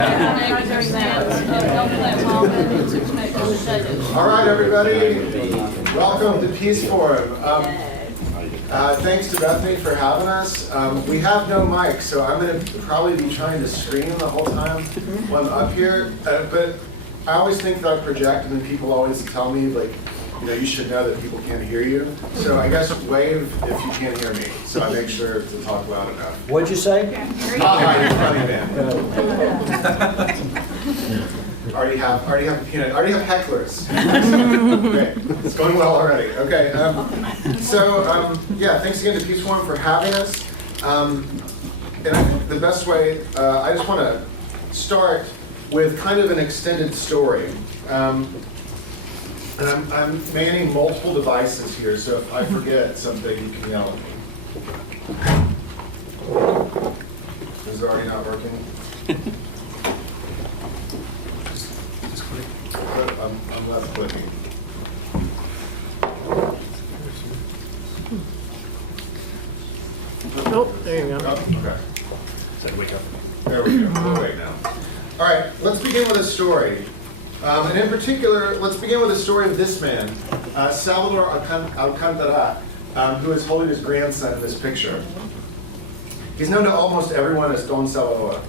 All right, everybody. Welcome to Peace Forum. Thanks to Bethany for having us. We have no mic, so I'm going to probably be trying to scream the whole time while I'm up here. But I always think that I project, and then people always tell me, like, you should know that people can't hear you. So I guess wave if you can't hear me. So I make sure to talk loud enough. What'd you say? Hi, you're funny, man. Already have hecklers. Great, it's going well already. Okay, yeah, thanks again to Peace Forum for having us. And I think the best way, I just want to start with kind of an extended story. And I'm manning multiple devices here, so if I forget something, you can yell at me. Is it already not working? Just click. I'm left clicking. Nope, there you go. Oh, okay. Said wake up. There we go. We'll wait now. All right, let's begin with a story. And in particular, let's begin with the story of this man, Salvador Alcantara, who is holding his grandson in this picture. He's known to almost everyone as Don Salvador.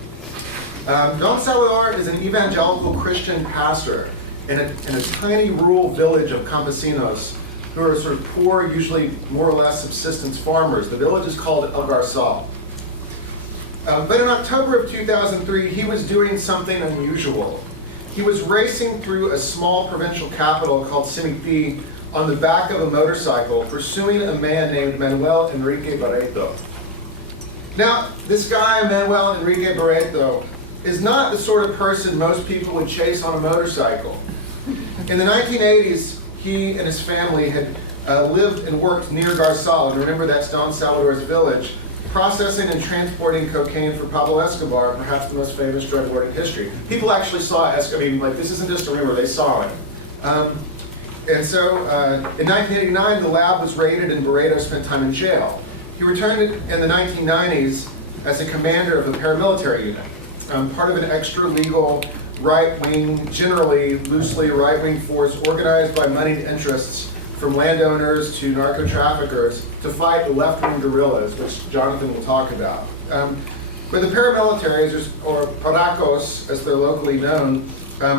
Don Salvador is an evangelical Christian pastor in a tiny rural village of campesinos who are sort of poor, usually more or less subsistence farmers. The village is called El Garzal. But in October of 2003, he was doing something unusual. He was racing through a small provincial capital called Seminary on the back of a motorcycle, pursuing a man named Manuel Enrique Barreto. Now, this guy, Manuel Enrique Barreto, is not the sort of person most people would chase on a motorcycle. In the 1980s, he and his family had lived and worked near Garzal, and remember that's Don Salvador's village, processing and transporting cocaine for Pablo Escobar, perhaps the most famous drug lord in history. People actually saw Escobar. I mean, like, this isn't just a rumor, they saw him. And so in 1989, the lab was raided and Barreto spent time in jail. He returned in the 1990s as a commander of a paramilitary unit, part of an extra-legal, right-wing, generally loosely right-wing force organized by moneyed interests from landowners to narco-traffickers to fight the left-wing guerrillas, which Jonathan will talk about. But the paramilitaries, or paracos, as they're locally known,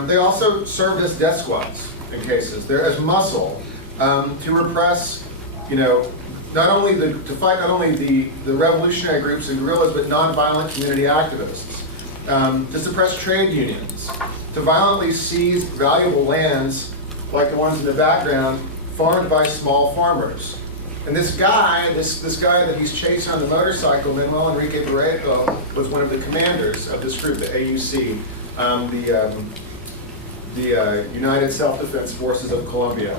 they also served as death squads in cases. They're as muscle to repress, to fight not only the revolutionary groups and guerrillas, but nonviolent community activists, to suppress trade unions, to violently seize valuable lands like the ones in the background, farmed by small farmers. And this guy that he's chasing on the motorcycle, Manuel Enrique Barreto, was one of the commanders of this group, the AUC, the United Self-Defense Forces of Colombia.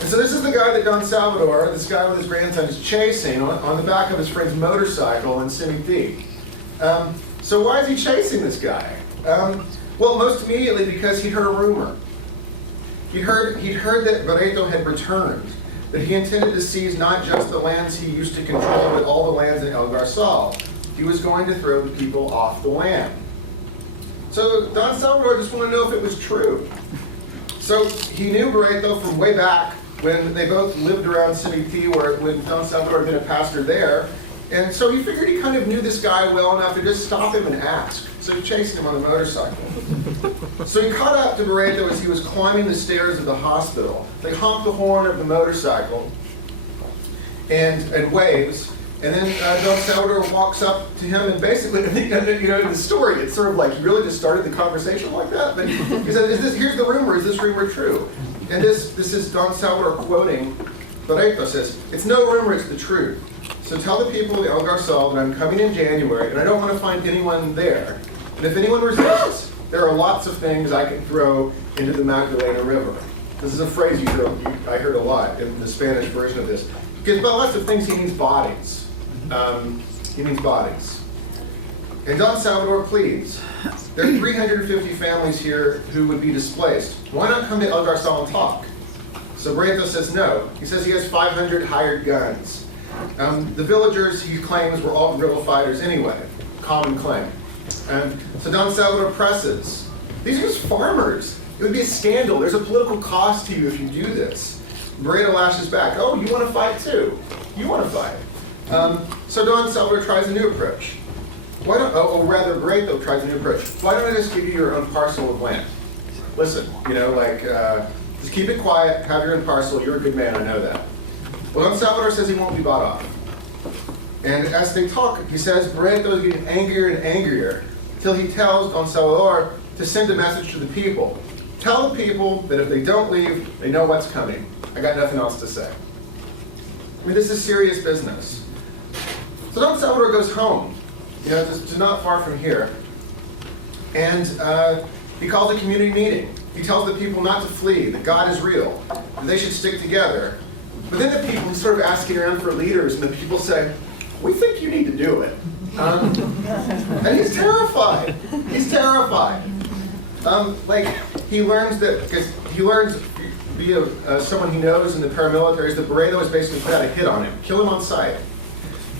And so this is the guy that Don Salvador, this guy with his grandson, is chasing on the back of his friend's motorcycle in Seminary. So why is he chasing this guy? Well, most immediately because he heard a rumor. He'd heard that Barreto had returned, that he intended to seize not just the lands he used to control, but all the lands in El Garzal. He was going to throw the people off the land. So Don Salvador just wanted to know if it was true. So he knew Barreto from way back when they both lived around Seminary, when Don Salvador had been a pastor there. And so he figured he kind of knew this guy well enough to just stop him and ask. So he chased him on the motorcycle. So he caught up to Barreto as he was climbing the stairs of the hospital. They honked the horn of the motorcycle and waves. And then Don Salvador walks up to him and basically, I think, in the story, it's sort of like he really just started the conversation like that. But he said, here's the rumor, is this rumor true? And this is Don Salvador quoting Barreto, says, "It's no rumor, it's the truth. So tell the people of El Garzal that I'm coming in January and I don't want to find anyone there. And if anyone resists, there are lots of things I can throw into the Magdalena River." This is a phrase I heard a lot in the Spanish version of this. Because by lots of things, he means bodies. He means bodies. And Don Salvador pleads. There are 350 families here who would be displaced. Why not come to El Garzal and talk? So Barreto says no. He says he has 500 hired guns. The villagers, he claims, were all guerrilla fighters anyway. Common claim. And so Don Salvador presses. These are just farmers. It would be a scandal. There's a political cost to you if you do this. Barreto lashes back. Oh, you want to fight too? You want to fight. So Don Salvador tries a new approach. Barreto tries a new approach. Why don't I just give you your own parcel of land? Listen, just keep it quiet, have your own parcel, you're a good man, I know that. Well, Don Salvador says he won't be bought off. And as they talk, he says Barreto is getting angrier and angrier till he tells Don Salvador to send a message to the people. Tell the people that if they don't leave, they know what's coming. I got nothing else to say. I mean, this is serious business. So Don Salvador goes home, just not far from here. And he calls a community meeting. He tells the people not to flee, that God is real, that they should stick together. But then the people sort of asking around for leaders, and the people say, we think you need to do it. And he's terrified. He's terrified. He learns that, because he learns via someone he knows in the paramilitaries that Barreto has basically put out a hit on him, kill him on sight.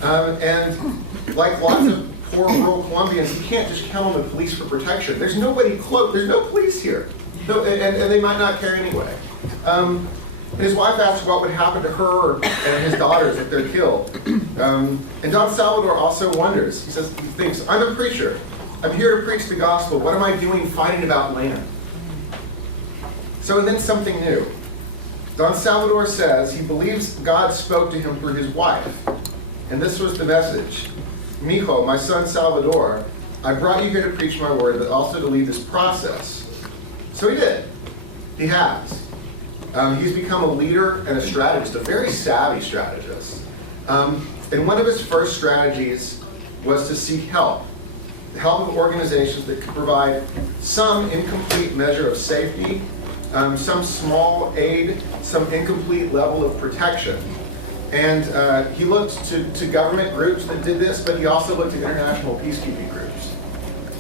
And like lots of poor rural Colombians, he can't just count on the police for protection. There's nobody close. There's no police here. No, and they might not care anyway. And his wife asks what would happen to her and his daughters if they're killed. And Don Salvador also wonders. He thinks, I'm a preacher. I'm here to preach the gospel. What am I doing fighting about land? So then something new. Don Salvador says he believes God spoke to him through his wife. And this was the message. Mijo, my son Salvador, I brought you here to preach my word, but also to lead this process. So he did. He has. He's become a leader and a strategist, a very savvy strategist. And one of his first strategies was to seek help. The help of organizations that could provide some incomplete measure of safety, some small aid, some incomplete level of protection. And he looked to government groups that did this, but he also looked at international peacekeeping groups.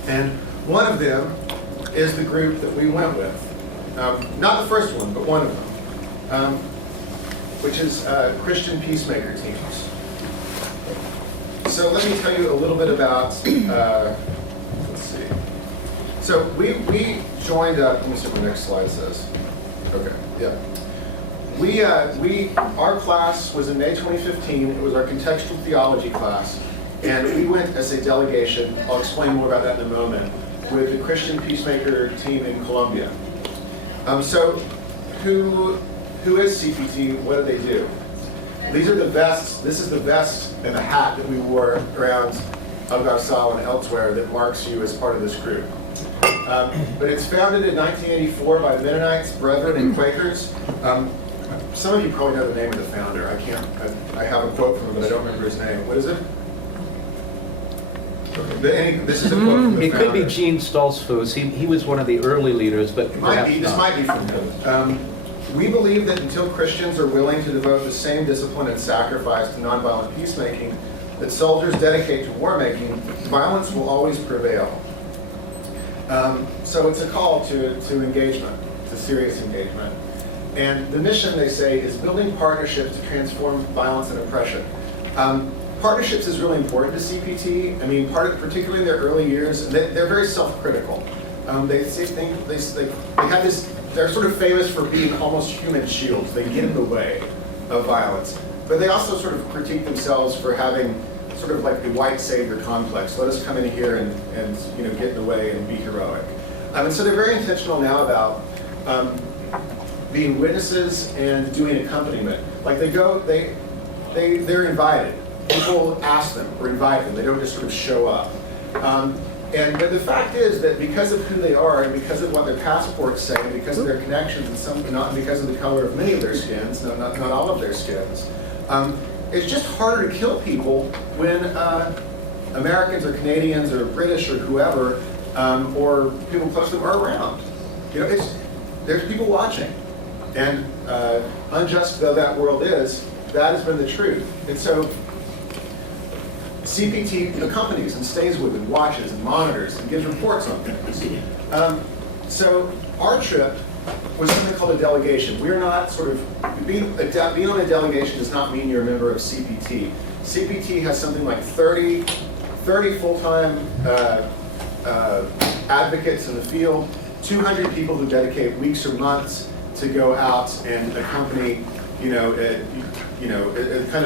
And one of them is the group that we went with. Not the first one, but one of them, which is Christian Peacemaker teams. So let me tell you a little bit about, let's see. So we joined up, let me see what the next slide says. Okay, yeah. Our class was in May 2015. It was our contextual theology class. And we went as a delegation, I'll explain more about that in a moment, with the Christian Peacemaker team in Colombia. So who is CPT? What do they do? These are the vests. This is the vest and the hat that we wore around Algarzal and elsewhere that marks you as part of this group. But it's founded in 1984 by Mennonites, Brethren, and Quakers. Some of you probably know the name of the founder. I have a quote from him, but I don't remember his name. What is it? Okay. This is a quote from the It founder. could be Gene Stoltzfus. He was one of the early leaders, but This perhaps might be from him. We believe that until Christians are willing to devote the same discipline and sacrifice to nonviolent peacemaking that soldiers dedicate to war making, violence will always prevail. So it's a call to engagement, to serious engagement. And the mission, they say, is building partnerships to transform violence and oppression. Partnerships is really important to CPT. I mean, particularly in their early years, they're very self-critical. They have this. They're sort of famous for being almost human shields. They get in the way of violence, but they also sort of critique themselves for having sort of like the white savior complex. Let us come in here and get in the way and be heroic. And so they're very intentional now about being witnesses and doing accompaniment. Like they're invited. People ask them or invite them. They don't just sort of show up. But the fact is that because of who they are and because of what their passports say, and because of their connections and not because of the color of many of their skins, not all of their skins, it's just harder to kill people when Americans or Canadians or British or whoever or people close to them are around. There's people watching, and unjust though that world is, that has been the truth. And so CPT accompanies and stays with and watches and monitors and gives reports on things. So our trip was something called a delegation. We're not sort of, being on a delegation does not mean you're a member of CPT. CPT has something like 30 full-time advocates in the field, 200 people who dedicate weeks or months to go out and accompany, kind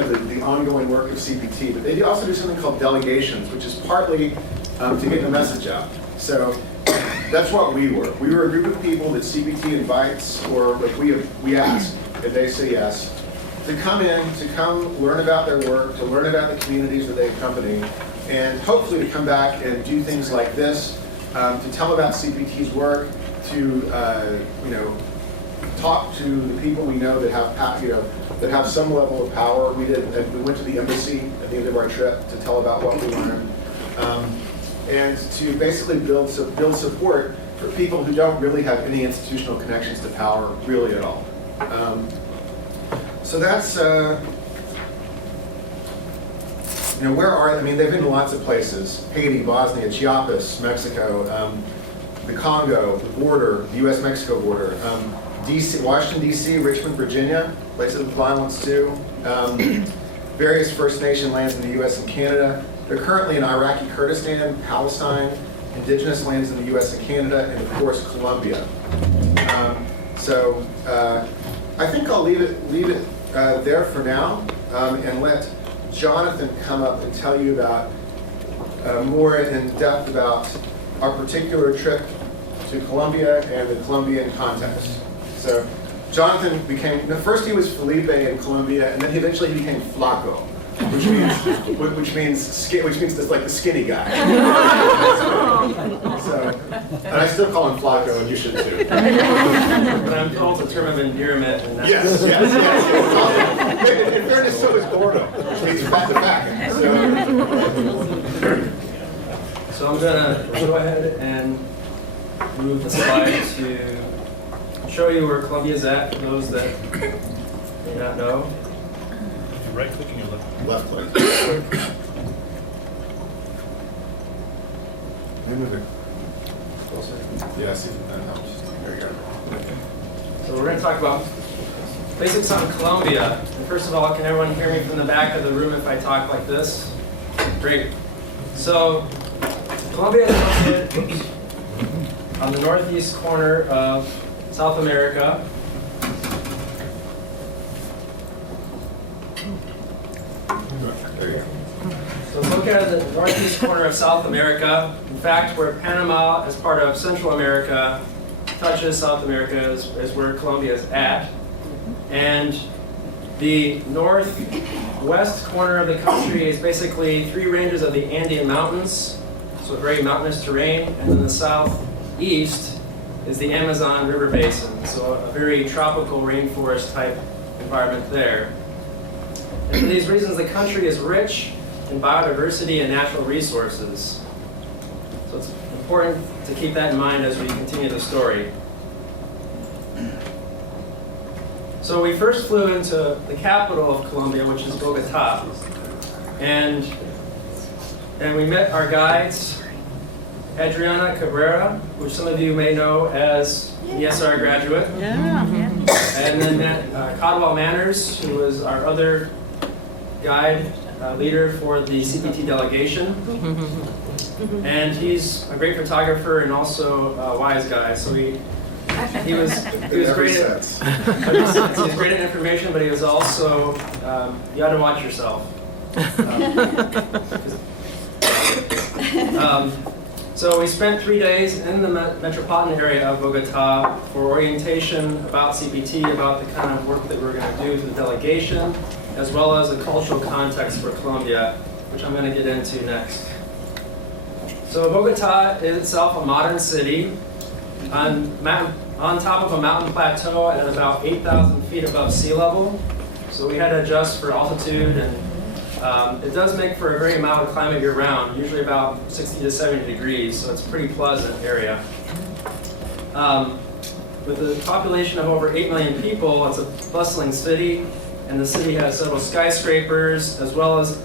of the ongoing work of CPT. But they also do something called delegations, which is partly to get the message out. So that's what we were. We were a group of people that CPT invites, or like we ask, if they say yes, to come learn about their work, to learn about the communities that they accompany, and hopefully to come back and do things like this, to tell about CPT's work, to talk to the people we know that have some level of power. We went to the embassy at the end of our trip to tell about what we learned, and to basically build support for people who don't really have any institutional connections to power really at all. So that's where are, they've been to lots of places: Haiti, Bosnia, Chiapas, Mexico, the Congo, the border, the U.S.-Mexico border, DC, Washington, D.C., Richmond, Virginia, places of violence too, various First Nation lands in the U.S. and Canada. They're currently in Iraqi Kurdistan, Palestine, indigenous lands in the U.S. and Canada, and of course, Colombia. I think I'll leave it there for now, and let Jonathan come up and tell you about more in depth about our particular trip to Colombia and the Colombian context. So Jonathan first he was Felipe in Colombia, and then he eventually became Flaco, which means just like the skinny guy. And I still call him Flaco, and you should too. But I'm told it's a term of endearment. And that's Yes. In fairness, so is Gordo, which means fat to back. So I'm going to go ahead and move the slide to show you where Colombia is at, for those that may not know. Right click and your left. Left click. Move it closer. Yeah, see if that helps. There you go. So we're going to talk about basics on Colombia. And first of all, can everyone hear me from the back of the room if I talk like this? Great. So Colombia is located on the northeast corner of South America. There you go. So it's located at the northeast corner of South America. In fact, where Panama, as part of Central America, touches South America is where Colombia is at. And the northwest corner of the country is basically 3 ranges of the Andean Mountains, so very mountainous terrain. And then the southeast is the Amazon River Basin, so a very tropical rainforest type environment there. And for these reasons, the country is rich in biodiversity and natural resources. So it's important to keep that in mind as we continue the story. So we first flew into the capital of Colombia, which is Bogota. And we met our guides, Adriana Cabrera, which some of you may know as ESR graduate. Yeah. And then Codwell Manners, who was our other guide leader for the CPT delegation. And he's a great photographer and also a wise guy. So he was great at he was great at information, but he was also you had to watch yourself. So we spent 3 days in the metropolitan area of Bogota for orientation about CPT, about the kind of work that we're going to do for the delegation, as well as the cultural context for Colombia, which I'm going to get into next. So Bogota is itself a modern city on top of a mountain plateau at about 8,000 feet above sea level. So we had to adjust for altitude, and it does make for a very mild climate year-round, usually about 60 to 70 degrees, so it's a pretty pleasant area. With a population of over 8 million people, it's a bustling city, and the city has several skyscrapers, as well as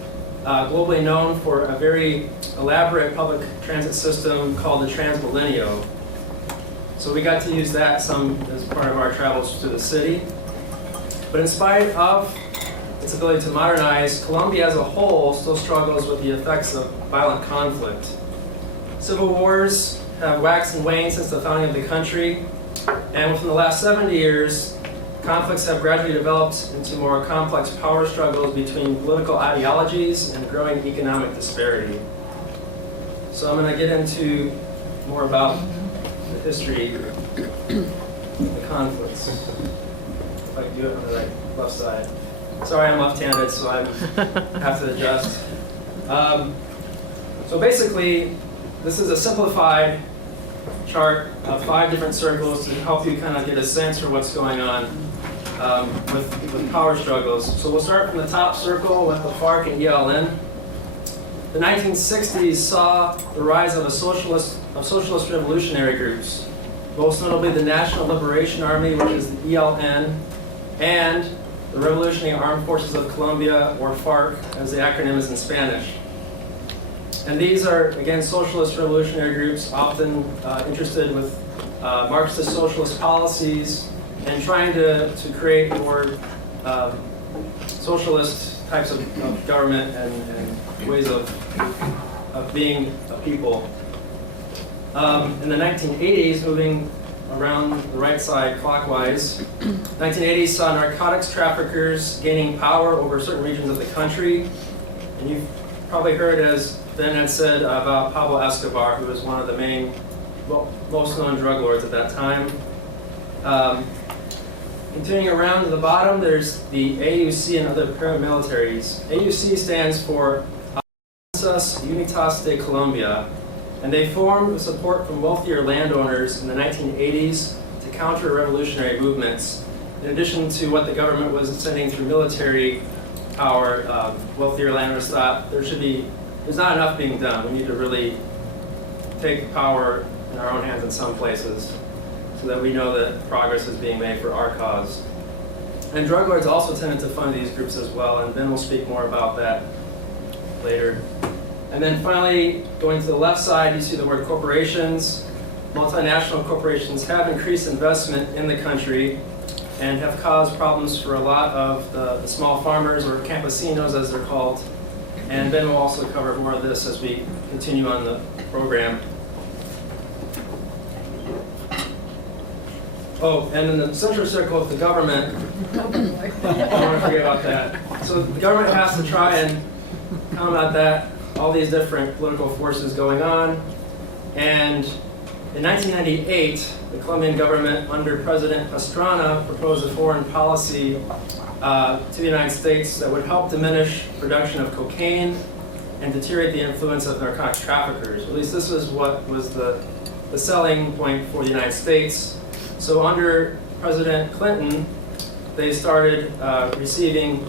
globally known for a very elaborate public transit system called the Transmilenio. So we got to use that some as part of our travels to the city. But in spite of its ability to modernize, Colombia as a whole still struggles with the effects of violent conflict. Civil wars have waxed and waned since the founding of the country, and within the last 70 years, conflicts have gradually developed into more complex power struggles between political ideologies and growing economic disparity. So I'm going to get into more about the history of the conflicts. If I can do it on the left side. Sorry, I'm left-handed, so I have to adjust. So basically, this is a simplified chart of 5 different circles to help you kind of get a sense for what's going on with power struggles. So we'll start from the top circle with the FARC and ELN. The 1960s saw the rise of socialist revolutionary groups, most notably the National Liberation Army, which is the ELN, and the Revolutionary Armed Forces of Colombia, or FARC, as the acronym is in Spanish. And these are, again, socialist revolutionary groups, often interested with Marxist socialist policies and trying to create more socialist types of government and ways of being a people. In the 1980s, moving around the right side clockwise, 1980s saw narcotics traffickers gaining power over certain regions of the country. And you've probably heard, as Ben had said, about Pablo Escobar, who was one of the main, most known drug lords at that time. Continuing around to the bottom, there's the AUC and other paramilitaries. AUC stands for Alianzas Unidas de Colombia, and they formed with support from wealthier landowners in the 1980s to counter revolutionary movements. In addition to what the government was sending through military power, wealthier landowners thought there's not enough being done. We need to really take power in our own hands in some places, so that we know that progress is being made for our cause. And drug lords also tended to fund these groups as well, and Ben will speak more about that later. And then finally, going to the left side, you see the word corporations. Multinational corporations have increased investment in the country and have caused problems for a lot of the small farmers, or campesinos as they're called. And Ben will also cover more of this as we continue on the program. Oh, and in the center circle of the government, I don't want to forget about that. So the government has to try and combat that, all these different political forces going on. And in 1998, the Colombian government under President Pastrana proposed a foreign policy to the United States that would help diminish production of cocaine and deteriorate the influence of narcotic traffickers. At least this was what was the selling point for the United States. So under President Clinton, they started receiving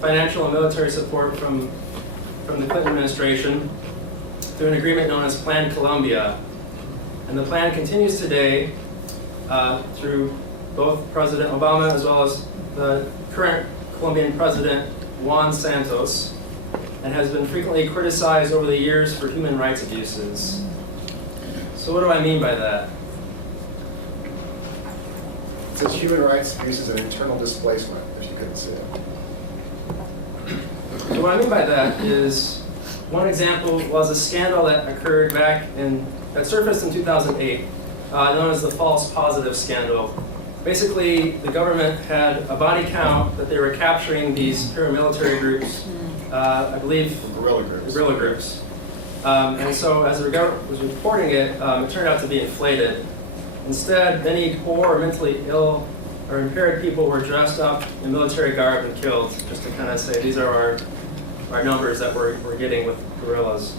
financial and military support from the Clinton administration through an agreement known as Plan Colombia. And the plan continues today through both President Obama as well as the current Colombian President Juan Santos, and has been frequently criticized over the years for human rights abuses. So what do I mean by that? It says human rights abuses and internal displacement, if you couldn't see it. So what I mean by that is, one example was a scandal that occurred that surfaced in 2008, known as the false positive scandal. Basically, the government had a body count that they were capturing these paramilitary groups, I believe guerrilla groups. And so as the government was reporting it, it turned out to be inflated. Instead, many poor or mentally ill or impaired people were dressed up in military garb and killed, just to kind of say these are our numbers that we're getting with guerrillas.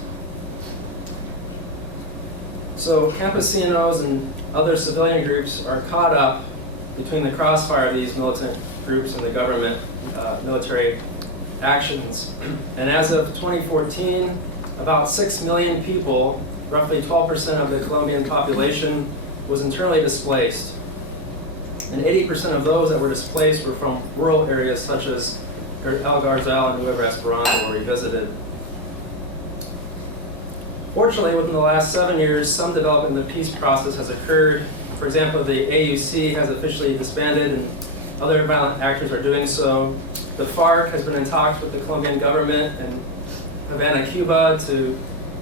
So campesinos and other civilian groups are caught up between the crossfire of these militant groups and the government military actions. And as of 2014, about 6 million people, roughly 12% of the Colombian population, was internally displaced. And 80% of those that were displaced were from rural areas such as El Garzal and Nueva Esperanza, where we visited. Fortunately, within the last 7 years, some development in the peace process has occurred. For example, the AUC has officially disbanded, and other violent actors are doing so. The FARC has been in talks with the Colombian government and Havana, Cuba, to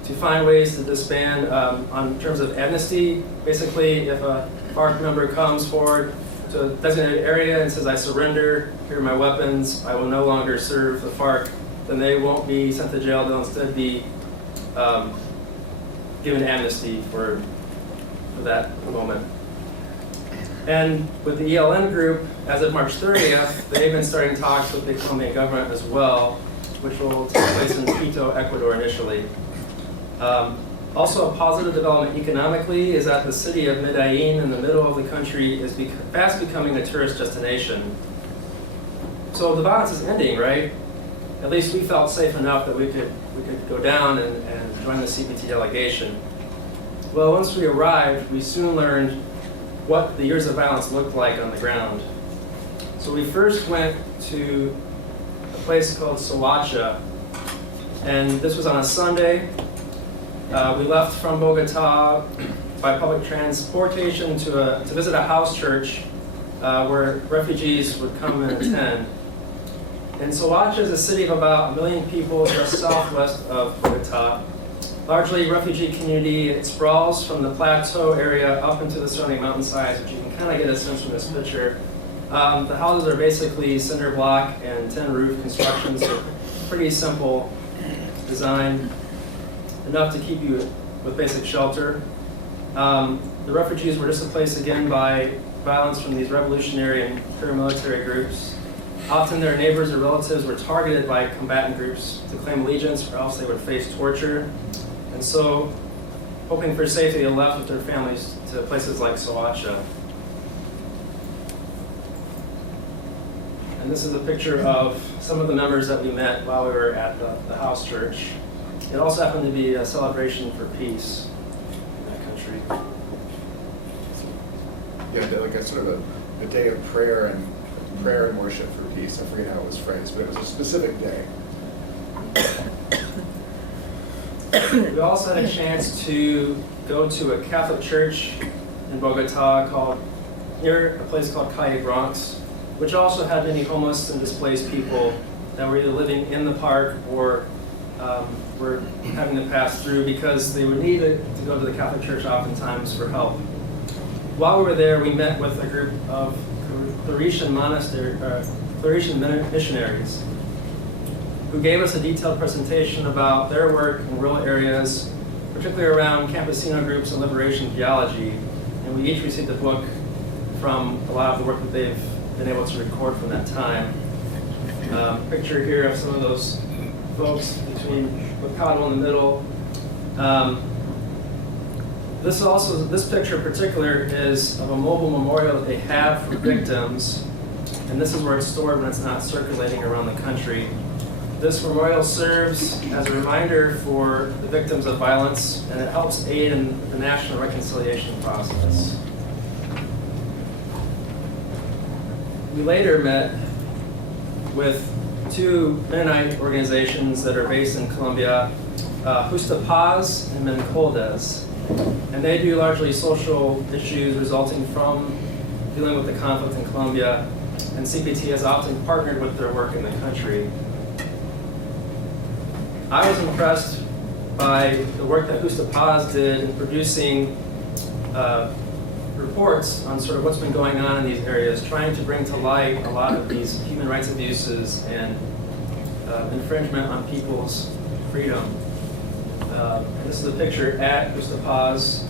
to find ways to disband on terms of amnesty. Basically, if a FARC member comes forward to a designated area and says, I surrender, here are my weapons, I will no longer serve the FARC, then they won't be sent to jail, they'll instead be given amnesty for that moment. And with the ELN group, as of March 30th, they've been starting talks with the Colombian government as well, which will take place in Quito, Ecuador initially. Also, a positive development economically is that the city of Medellin in the middle of the country is fast becoming a tourist destination. So the violence is ending, right? At least we felt safe enough that we could go down and join the CPT delegation. Well, once we arrived, we soon learned what the years of violence looked like on the ground. So we first went to a place called Soacha, and this was on a Sunday. We left from Bogota by public transportation to visit a house church where refugees would come and attend. And Soacha is a city of about 1 million people just southwest of Bogota. Largely refugee community. It sprawls from the plateau area up into the surrounding mountainsides, which you can kind of get a sense from this picture. The houses are basically cinder block and tin roof constructions, so pretty simple design, enough to keep you with basic shelter. The refugees were displaced again by violence from these revolutionary and paramilitary groups. Often their neighbors or relatives were targeted by combatant groups to claim allegiance, or else they would face torture. And so, hoping for safety, they left with their families to places like Soacha. And this is a picture of some of the members that we met while we were at the house church. It also happened to be a celebration for peace in that country. Yeah, like a sort of a day of prayer and worship for peace. I forget how it was phrased, but it was a specific day. We also had a chance to go to a Catholic church in Bogota near a place called Calle Bronx, which also had many homeless and displaced people that were either living in the park or were having to pass through because they would need to go to the Catholic church oftentimes for help. While we were there, we met with a group of Claretian missionaries who gave us a detailed presentation about their work in rural areas, particularly around campesino groups and liberation theology. And we each received a book from a lot of the work that they've been able to record from that time. Picture here of some of those folks with Cottle in the middle. This picture in particular is of a mobile memorial that they have for victims, and this is where it's stored when it's not circulating around the country. This memorial serves as a reminder for the victims of violence, and it helps aid in the national reconciliation process. We later met with two Mennonite organizations that are based in Colombia, Justa Paz and Mencoldes. And they do largely social issues resulting from dealing with the conflict in Colombia, and CPT has often partnered with their work in the country. I was impressed by the work that Justa Paz did in producing reports on sort of what's been going on in these areas, trying to bring to light a lot of these human rights abuses and infringement on people's freedom. This is a picture at Justa Paz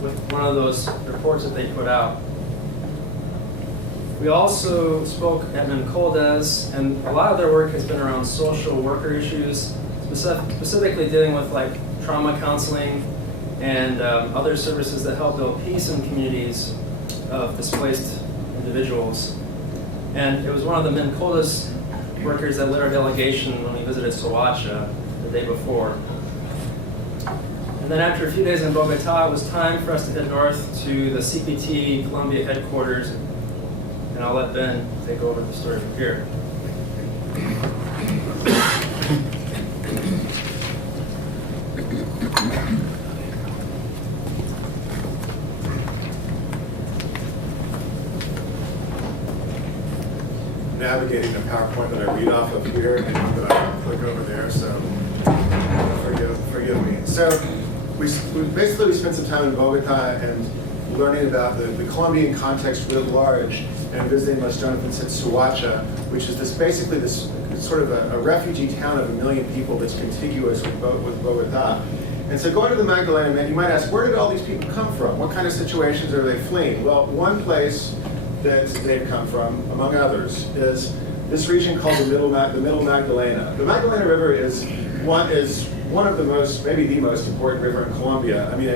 with one of those reports that they put out. We also spoke at Mencoldes, and a lot of their work has been around social worker issues, specifically dealing with like trauma counseling and other services that help build peace in communities of displaced individuals. And it was one of the Mencoldes workers that led our delegation when we visited Soacha the day before. And then after a few days in Bogota, it was time for us to head north to the CPT Colombia headquarters, and I'll let Ben take over the story from here. Navigating the PowerPoint that I read off of here and that I click over there, so forgive forgive me. So we spent some time in Bogota and learning about the Colombian context writ large, and visiting, as Jonathan said, Suacha, which is basically this sort of a refugee town of 1 million people that's contiguous with Bogota. And so going to the Magdalena, man, you might ask, where did all these people come from? What kind of situations are they fleeing? Well, one place that they've come from, among others, is this region called the Middle Magdalena. The Magdalena River is one of the most, maybe the most important river in Colombia. I mean,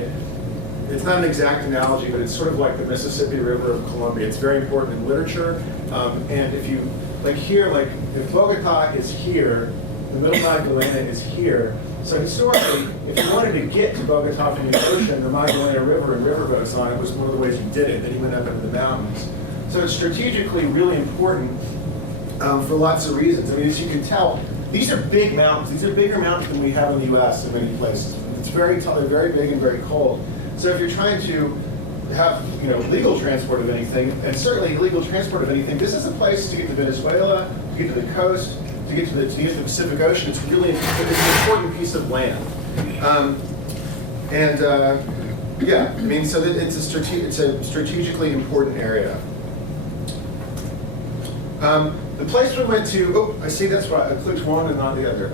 it's not an exact analogy, but it's sort of like the Mississippi River of Colombia. It's very important in literature. And if you, if Bogota is here, the Middle Magdalena is here. So historically, if you wanted to get to Bogota from the ocean, the Magdalena River and riverboats on it was one of the ways you did it. Then you went up into the mountains. So it's strategically really important for lots of reasons. I mean, as you can tell, these are big mountains. These are bigger mountains than we have in the U.S. in many places. It's very tall, they're very big and very cold. So if you're trying to have legal transport of anything, and certainly illegal transport of anything, this is a place to get to Venezuela, to get to the coast, to get to the Pacific Ocean. It's really it's an important piece of land. Yeah, I mean, so that it's a strategically important area. The place we went to, I see that's right, I clicked one and not the other,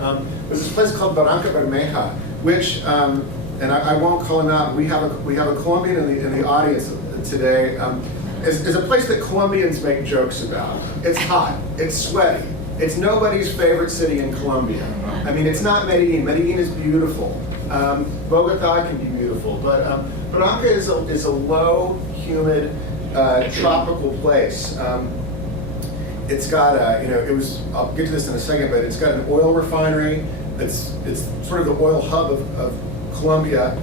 was this place called Barranca Bermeja, which, and I won't call him out, we have a Colombian in the audience today, is a place that Colombians make jokes about. It's hot, it's sweaty, it's nobody's favorite city in Colombia. I mean, it's not Medellin. Medellin is beautiful. Bogota can be beautiful, but Barranca is a low, humid, tropical place. It's got I'll get to this in a second, but it's got an oil refinery. It's sort of the oil hub of Colombia.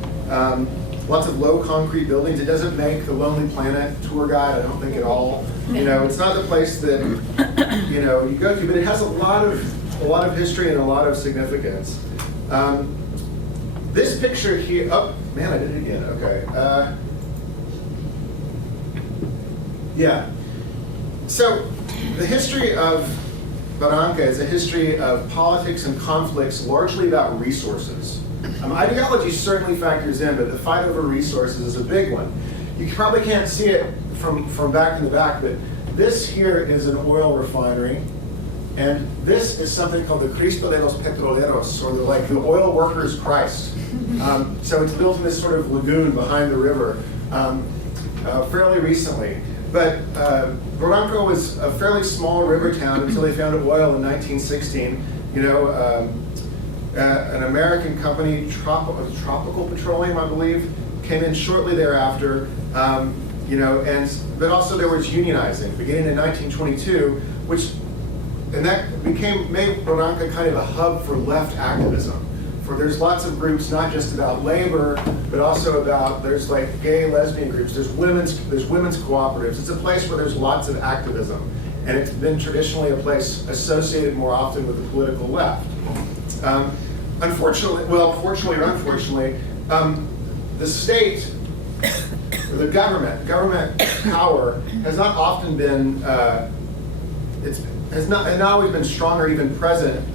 Lots of low concrete buildings. It doesn't make the Lonely Planet tour guide, I don't think at all. It's not the place that you go to, but it has a lot of history and a lot of significance. This picture here, oh man, I did it again. Okay. Yeah. So the history of Barranca is a history of politics and conflicts, largely about resources. Ideology certainly factors in, but the fight over resources is a big one. You probably can't see it from back in the back, but this here is an oil refinery, and this is something called the Cristo de los Petroleros, or the oil workers' Christ. So it's built in this sort of lagoon behind the river fairly recently. But Barranca was a fairly small river town until they found oil in 1916. An American company, Tropical Petroleum, I believe, came in shortly thereafter. But also there was unionizing beginning in 1922, that made Barranca kind of a hub for left activism. There's lots of groups, not just about labor, but also there's like gay, lesbian groups, there's women's cooperatives. It's a place where there's lots of activism, and it's been traditionally a place associated more often with the political left. Fortunately or unfortunately, the state, or the government power has not often been, has not always been strong or even present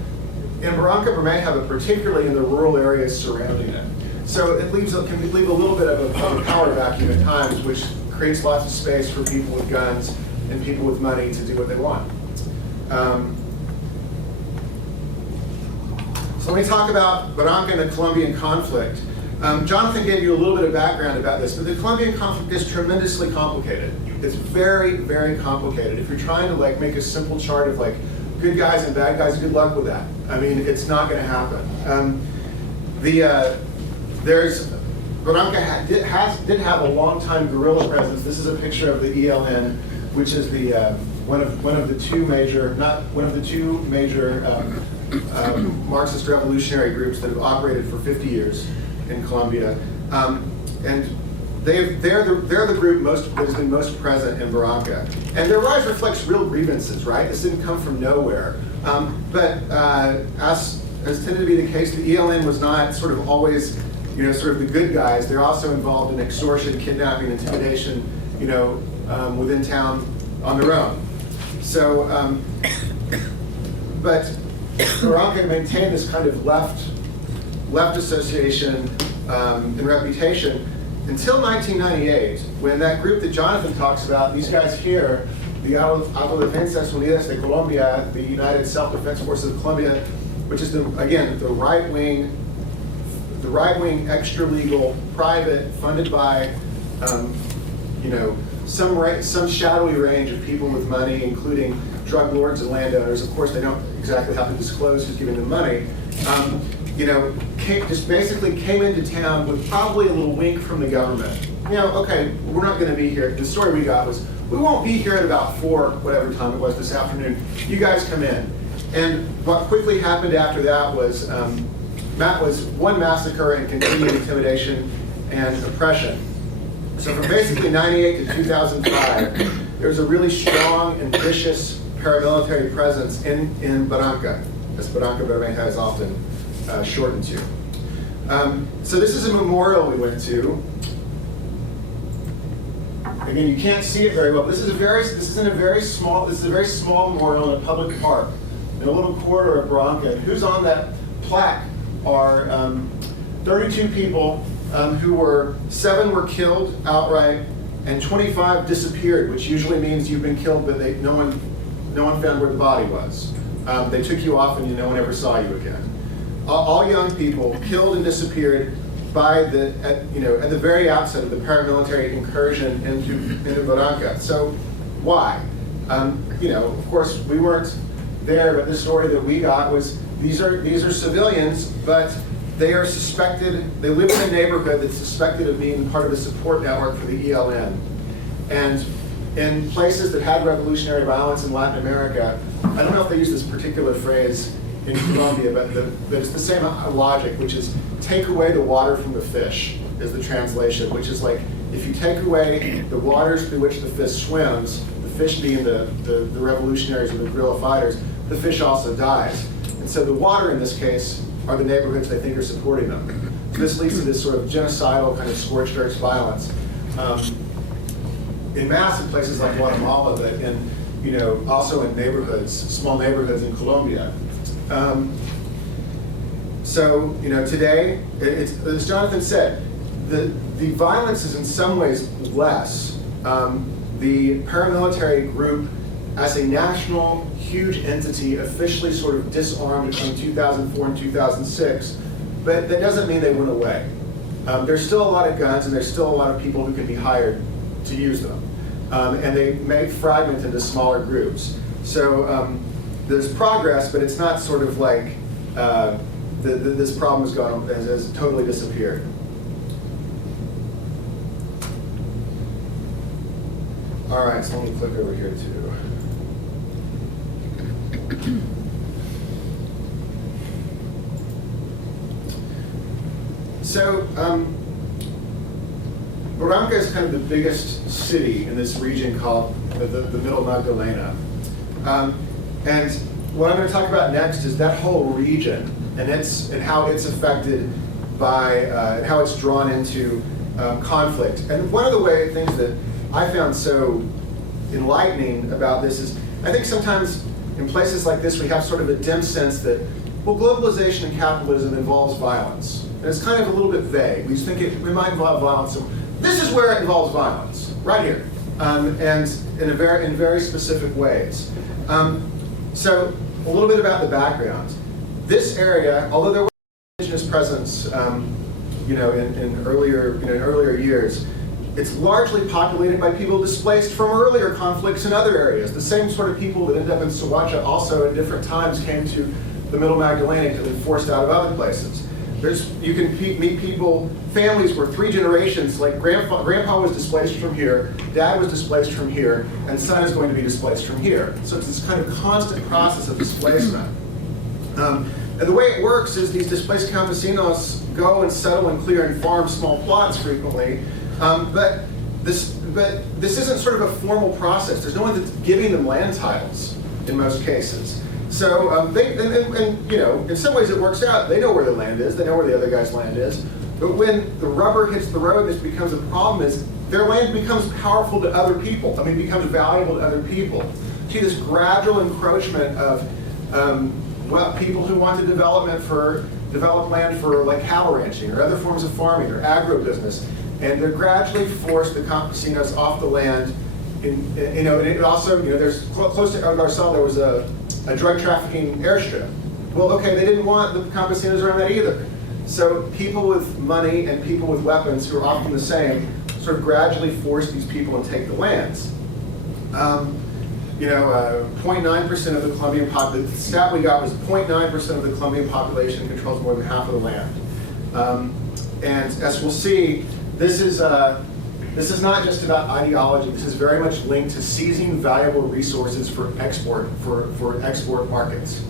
in Barranca Bermeja, but particularly in the rural areas surrounding it. So it can leave a little bit of a power vacuum at times, which creates lots of space for people with guns and people with money to do what they want. So let me talk about Barranca and the Colombian conflict. Jonathan gave you a little bit of background about this, but the Colombian conflict is tremendously complicated. It's very, very complicated. If you're trying to make a simple chart of good guys and bad guys, good luck with that. I mean, it's not going to happen. Barranca did have a long-time guerrilla presence. This is a picture of the ELN, which is one of the two major Marxist revolutionary groups that have operated for 50 years in Colombia, and they're the group that has been most present in Barranca. And their rise reflects real grievances, right? This didn't come from nowhere. But as tended to be the case, the ELN was not sort of always, sort of the good guys. They're also involved in extortion, kidnapping, intimidation, within town on their own. So, but Barranca maintained this kind of left left association and reputation until 1998, when that group that Jonathan talks about, these guys here, the Autodefensas Unidas de Colombia, the United Self-Defense Forces of Colombia, which is, again, the right-wing extra-legal, private, funded by, some shadowy range of people with money, including drug lords and landowners. Of course, they don't exactly have to disclose who's giving them money. Just basically came into town with probably a little wink from the government. Okay, we're not going to be here. The story we got was, we won't be here at about 4, whatever time it was this afternoon. You guys come in. And what quickly happened after that was one massacre and continued intimidation and oppression. So from basically 98 to 2005, there was a really strong and vicious paramilitary presence in Barranca, as Barranca Bermeja is often shortened to. So this is a memorial we went to. Again, you can't see it very well. But this is a very small memorial in a public park in a little quarter of Barranca. And who's on that plaque are 32 people who 7 were killed outright and 25 disappeared, which usually means you've been killed, but no one found where the body was. They took you off and no one ever saw you again. All young people killed and disappeared by at the very outset of the paramilitary incursion into Barranca. So why? Of course, we weren't there, but the story that we got was these are civilians, but they are suspected. They live in a neighborhood that's suspected of being part of a support network for the ELN, and in places that had revolutionary violence in Latin America. I don't know if they use this particular phrase in Colombia, but it's the same logic, which is take away the water from the fish, is the translation, which is like, if you take away the waters through which the fish swims, the fish being the revolutionaries or the guerrilla fighters, the fish also dies. And so the water in this case are the neighborhoods they think are supporting them. So this leads to this sort of genocidal kind of scorched earth violence in massive places like Guatemala, but also in neighborhoods, small neighborhoods in Colombia. Today, as Jonathan said, the violence is in some ways less. The paramilitary group, as a national, huge entity, officially sort of disarmed between 2004 and 2006, but that doesn't mean they went away. There's still a lot of guns, and there's still a lot of people who can be hired to use them. And they may fragment into smaller groups. So there's progress, but it's not sort of like this problem has totally disappeared. All right, so let me click over here too. So Barranca is kind of the biggest city in this region called the Middle Magdalena. And what I'm going to talk about next is that whole region and how it's affected by how it's drawn into conflict. And one of the things that I found so enlightening about this is, I think sometimes in places like this we have sort of a dim sense that, well, globalization and capitalism involves violence. And it's kind of a little bit vague. We just think it might involve violence. So this is where it involves violence, right here, and in very specific ways. So a little bit about the background. This area, although there was indigenous presence, in earlier years, it's largely populated by people displaced from earlier conflicts in other areas. The same sort of people that ended up in Soacha also at different times came to the Middle Magdalena because they've been forced out of other places. You can meet people, families where 3 generations, like grandpa was displaced from here, dad was displaced from here, and son is going to be displaced from here. So it's this kind of constant process of displacement. And the way it works is these displaced campesinos go and settle and clear and farm small plots frequently, but this isn't sort of a formal process. There's no one that's giving them land titles in most cases. So in some ways it works out. They know where the land is. They know where the other guy's land is. But when the rubber hits the road, this becomes a problem. Is their land becomes powerful to other people. I mean, becomes valuable to other people. See this gradual encroachment of people who wanted development for develop land for like cattle ranching or other forms of farming or agribusiness. And they gradually forced the campesinos off the land. And it also, there's close to El Garcel, there was a drug trafficking airstrip. Well, okay, they didn't want the campesinos around that either. So people with money and people with weapons, who are often the same, sort of gradually force these people and take the lands. 0.9% of the Colombian population, the stat we got was 0.9% of the Colombian population controls more than half of the land. And as we'll see, this is not just about ideology. This is very much linked to seizing valuable resources for export, for export markets.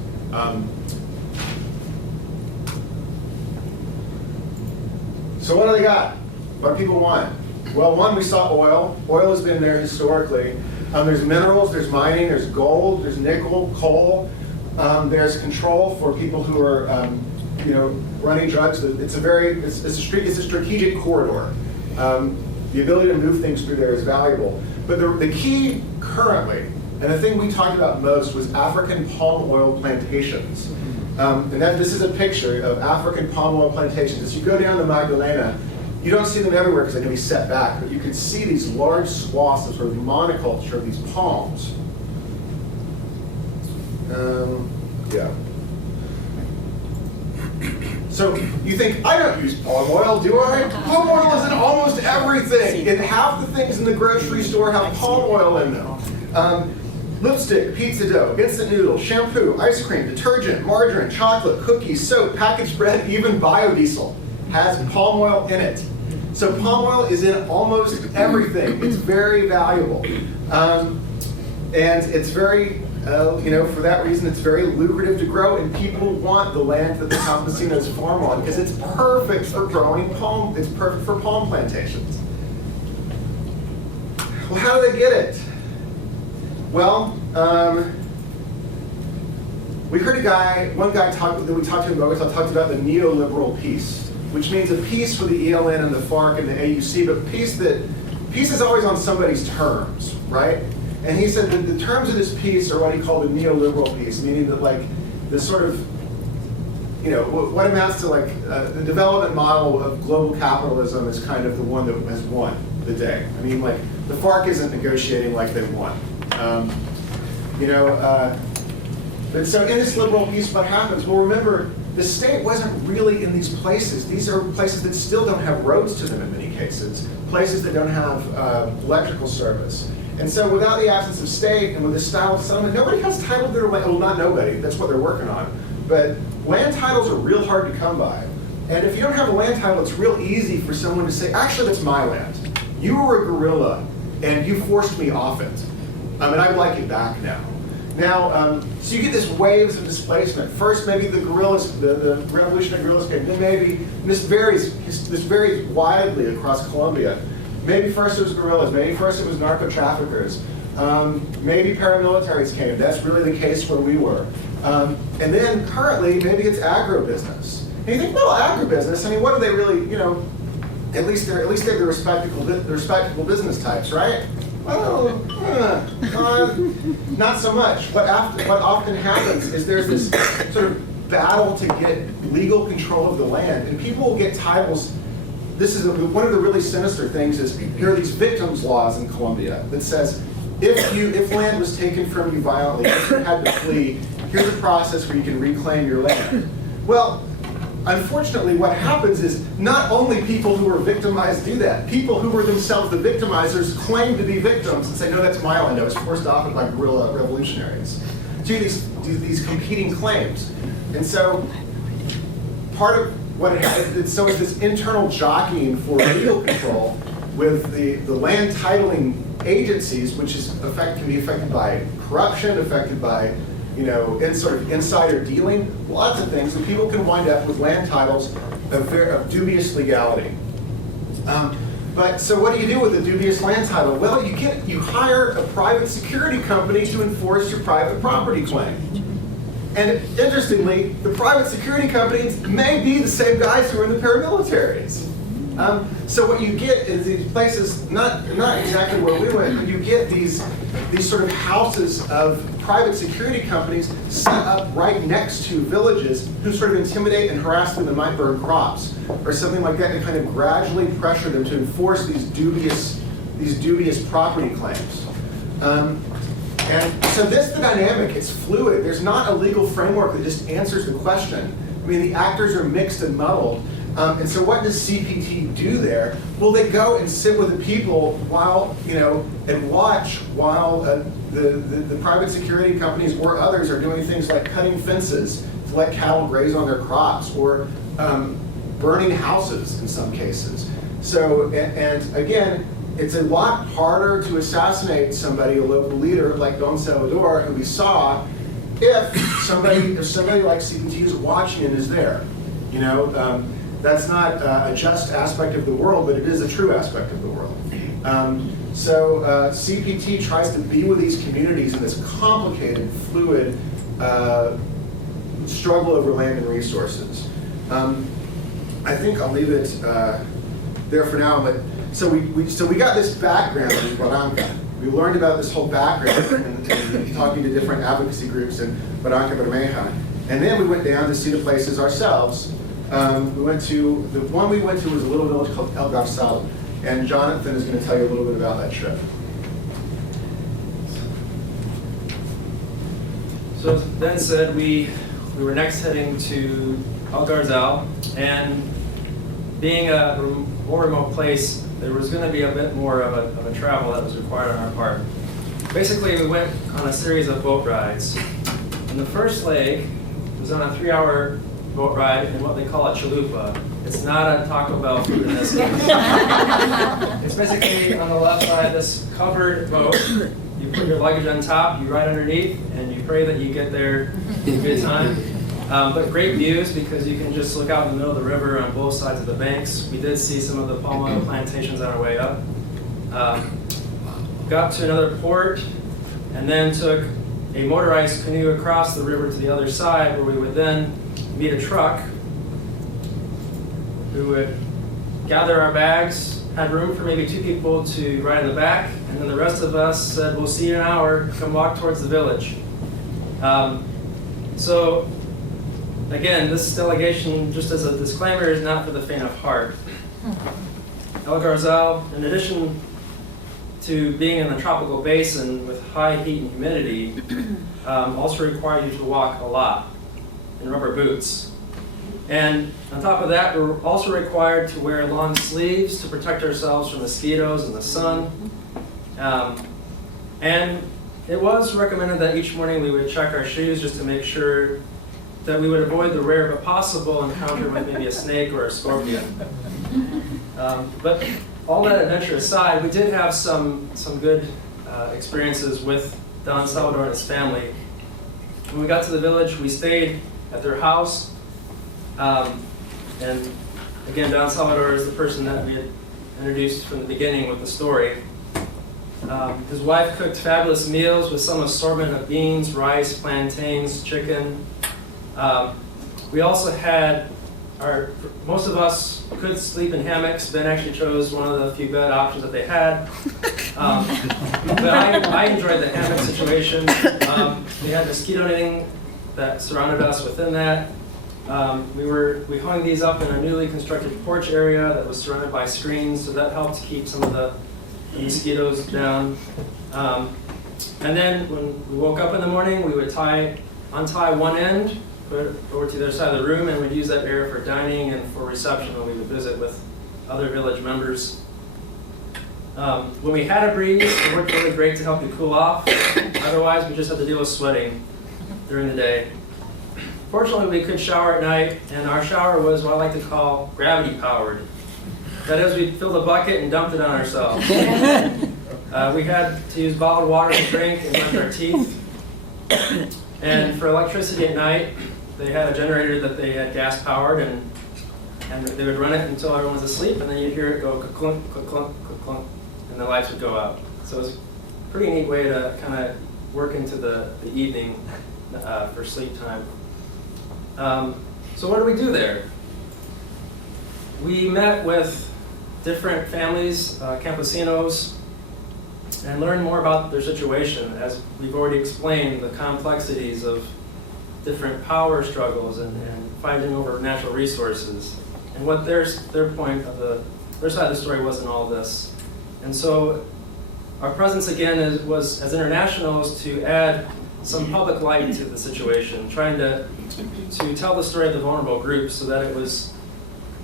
So what do they got? What do people want? Well, one, we saw oil. Oil has been there historically. There's minerals, there's mining, there's gold, there's nickel, coal. There's control for people who are, running drugs. It's a strategic corridor. The ability to move things through there is valuable. But the key currently, and the thing we talked about most, was African palm oil plantations. This is a picture of African palm oil plantations. As you go down the Magdalena, you don't see them everywhere because they can be set back, but you can see these large swaths of sort of monoculture of these palms. So you think, I don't use palm oil, do I? Palm oil is in almost everything. And half the things in the grocery store have palm oil in them. Lipstick, pizza dough, instant noodles, shampoo, ice cream, detergent, margarine, chocolate, cookies, soap, packaged bread, even biodiesel has palm oil in it. So palm oil is in almost everything. It's very valuable. And it's very, for that reason, it's very lucrative to grow, and people want the land that the campesinos farm on because it's perfect for growing palm. It's perfect for palm plantations. Well, how do they get it? Well, we heard one guy that we talked to in Bogota talked about the neoliberal peace, which means a peace for the ELN and the FARC and the AUC, but peace is always on somebody's terms, right? And he said that the terms of this peace are what he called the neoliberal peace, meaning that like this sort of, what amounts to like the development model of global capitalism is kind of the one that has won the day. I mean, like the FARC isn't negotiating like they won. But so in this liberal peace, what happens? Well, remember, the state wasn't really in these places. These are places that still don't have roads to them in many cases, places that don't have electrical service. And so without the absence of state and with this style of settlement, nobody has title to their land. Well, not nobody, that's what they're working on. But land titles are real hard to come by. And if you don't have a land title, it's real easy for someone to say, actually, that's my land. You were a guerrilla, and you forced me off it. And I'd like it back now. Now, so you get this waves of displacement. First, maybe the guerrillas, the revolutionary guerrillas came. Then maybe, and this varies widely across Colombia. Maybe first it was guerrillas. Maybe first it was narco-traffickers. Maybe paramilitaries came. That's really the case where we were. And then currently, maybe it's agribusiness. And you think, well, agribusiness. I mean, what are they really? At least they're the respectable business types, right? Well, not so much. What often happens is there's this sort of battle to get legal control of the land, and people will get titles. This is one of the really sinister things is here are these victims laws in Colombia that says if land was taken from you violently, if you had to flee, here's a process where you can reclaim your land. Well, unfortunately, what happens is not only people who are victimized do that. People who were themselves the victimizers claim to be victims and say, no, that's my land. I was forced off it by guerrilla revolutionaries. So these competing claims. And so part of what it's this internal jockeying for legal control with the land titling agencies, which can be affected by corruption, affected by sort of insider dealing, lots of things, and people can wind up with land titles of dubious legality. But so what do you do with a dubious land title? Well, you hire a private security company to enforce your private property claim. And interestingly, the private security companies may be the same guys who are in the paramilitaries. So what you get is these places, not exactly where we went, but you get these sort of houses of private security companies set up right next to villages who sort of intimidate and harass them that might burn crops or something like that, and kind of gradually pressure them to enforce these dubious property claims. And so this is the dynamic. It's fluid. There's not a legal framework that just answers the question. I mean, the actors are mixed and muddled. And so what does CPT do there? Well, they go and sit with the people while, and watch while the private security companies or others are doing things like cutting fences to let cattle graze on their crops, or burning houses in some cases. So, and again, it's a lot harder to assassinate somebody, a local leader like Don Salvador, who we saw, if somebody like CPT is watching and is there. That's not a just aspect of the world, but it is a true aspect of the world. So CPT tries to be with these communities in this complicated, fluid struggle over land and resources. I think I'll leave it there for now. But so we got this background in Barranca. We learned about this whole background and talking to different advocacy groups in Barranca Bermeja, and then we went down to see the places ourselves. The one we went to was a little village called El Garzal, and Jonathan is going to tell you a little bit about that trip. So as Ben said, we were next heading to El Garzal, and being a more remote place, there was going to be a bit more of a travel that was required on our part. Basically, we went on a series of boat rides. And the first leg was on a 3-hour boat ride in what they call a chalupa. It's not a Taco Bell food in this case. It's basically on the left side, this covered boat. You put your luggage on top, you ride underneath, and you pray that you get there in good time. But great views, because you can just look out in the middle of the river on both sides of the banks. We did see some of the palm oil plantations on our way up. Got to another port, and then took a motorized canoe across the river to the other side, where we would then meet a truck who would gather our bags, had room for maybe 2 people to ride in the back, and then the rest of us said, "We'll see you in an hour, come walk towards the village." So again, this delegation, just as a disclaimer, is not for the faint of heart. El Garzal, in addition to being in a tropical basin with high heat and humidity, also requires you to walk a lot in rubber boots. And on top of that, we're also required to wear long sleeves to protect ourselves from mosquitoes and the sun. And it was recommended that each morning we would check our shoes just to make sure that we would avoid the rare but possible encounter with maybe a snake or a scorpion. But all that adventure aside, we did have some good experiences with Don Salvador and his family. When we got to the village, we stayed at their house. And again, Don Salvador is the person that we had introduced from the beginning with the story. His wife cooked fabulous meals with some assortment of beans, rice, plantains, chicken. We also had most of us could sleep in hammocks. Ben actually chose one of the few bed options that they had. But I enjoyed the hammock situation. We had mosquito netting that surrounded us within that. We hung these up in a newly constructed porch area that was surrounded by screens, so that helped keep some of the mosquitoes down. And then when we woke up in the morning, we would untie one end, put it over to the other side of the room, and we'd use that area for dining and for reception when we would visit with other village members. When we had a breeze, it worked really great to help you cool off. Otherwise, we just had to deal with sweating during the day. Fortunately, we could shower at night, and our shower was what I like to call gravity-powered. That is, we filled a bucket and dumped it on ourselves. We had to use bottled water to drink and brush our teeth. And for electricity at night, they had a generator that they had gas-powered, and they would run it until everyone was asleep, and then you'd hear it go clunk, clunk, clunk, clunk, and the lights would go out. So it was a pretty neat way to kind of work into the evening for sleep time. So what do we do there? We met with different families, campesinos, and learn more about their situation. As we've already explained, the complexities of different power struggles and fighting over natural resources, and what their point of their side of the story was in all this. And so our presence again was as internationals to add some public light to the situation, trying to tell the story of the vulnerable groups so that it was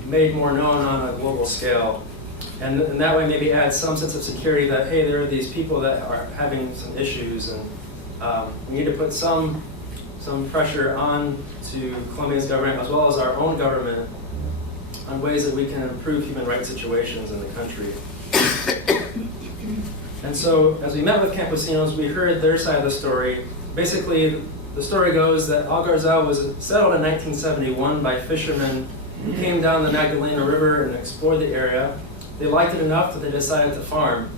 made more known on a global scale. And that way maybe add some sense of security that, hey, there are these people that are having some issues, and we need to put some pressure on to Colombia's government as well as our own government on ways that we can improve human rights situations in the country. And so as we met with campesinos, we heard their side of the story. Basically, the story goes that Algarzao was settled in 1971 by fishermen who came down the Magdalena River and explored the area. They liked it enough that they decided to farm.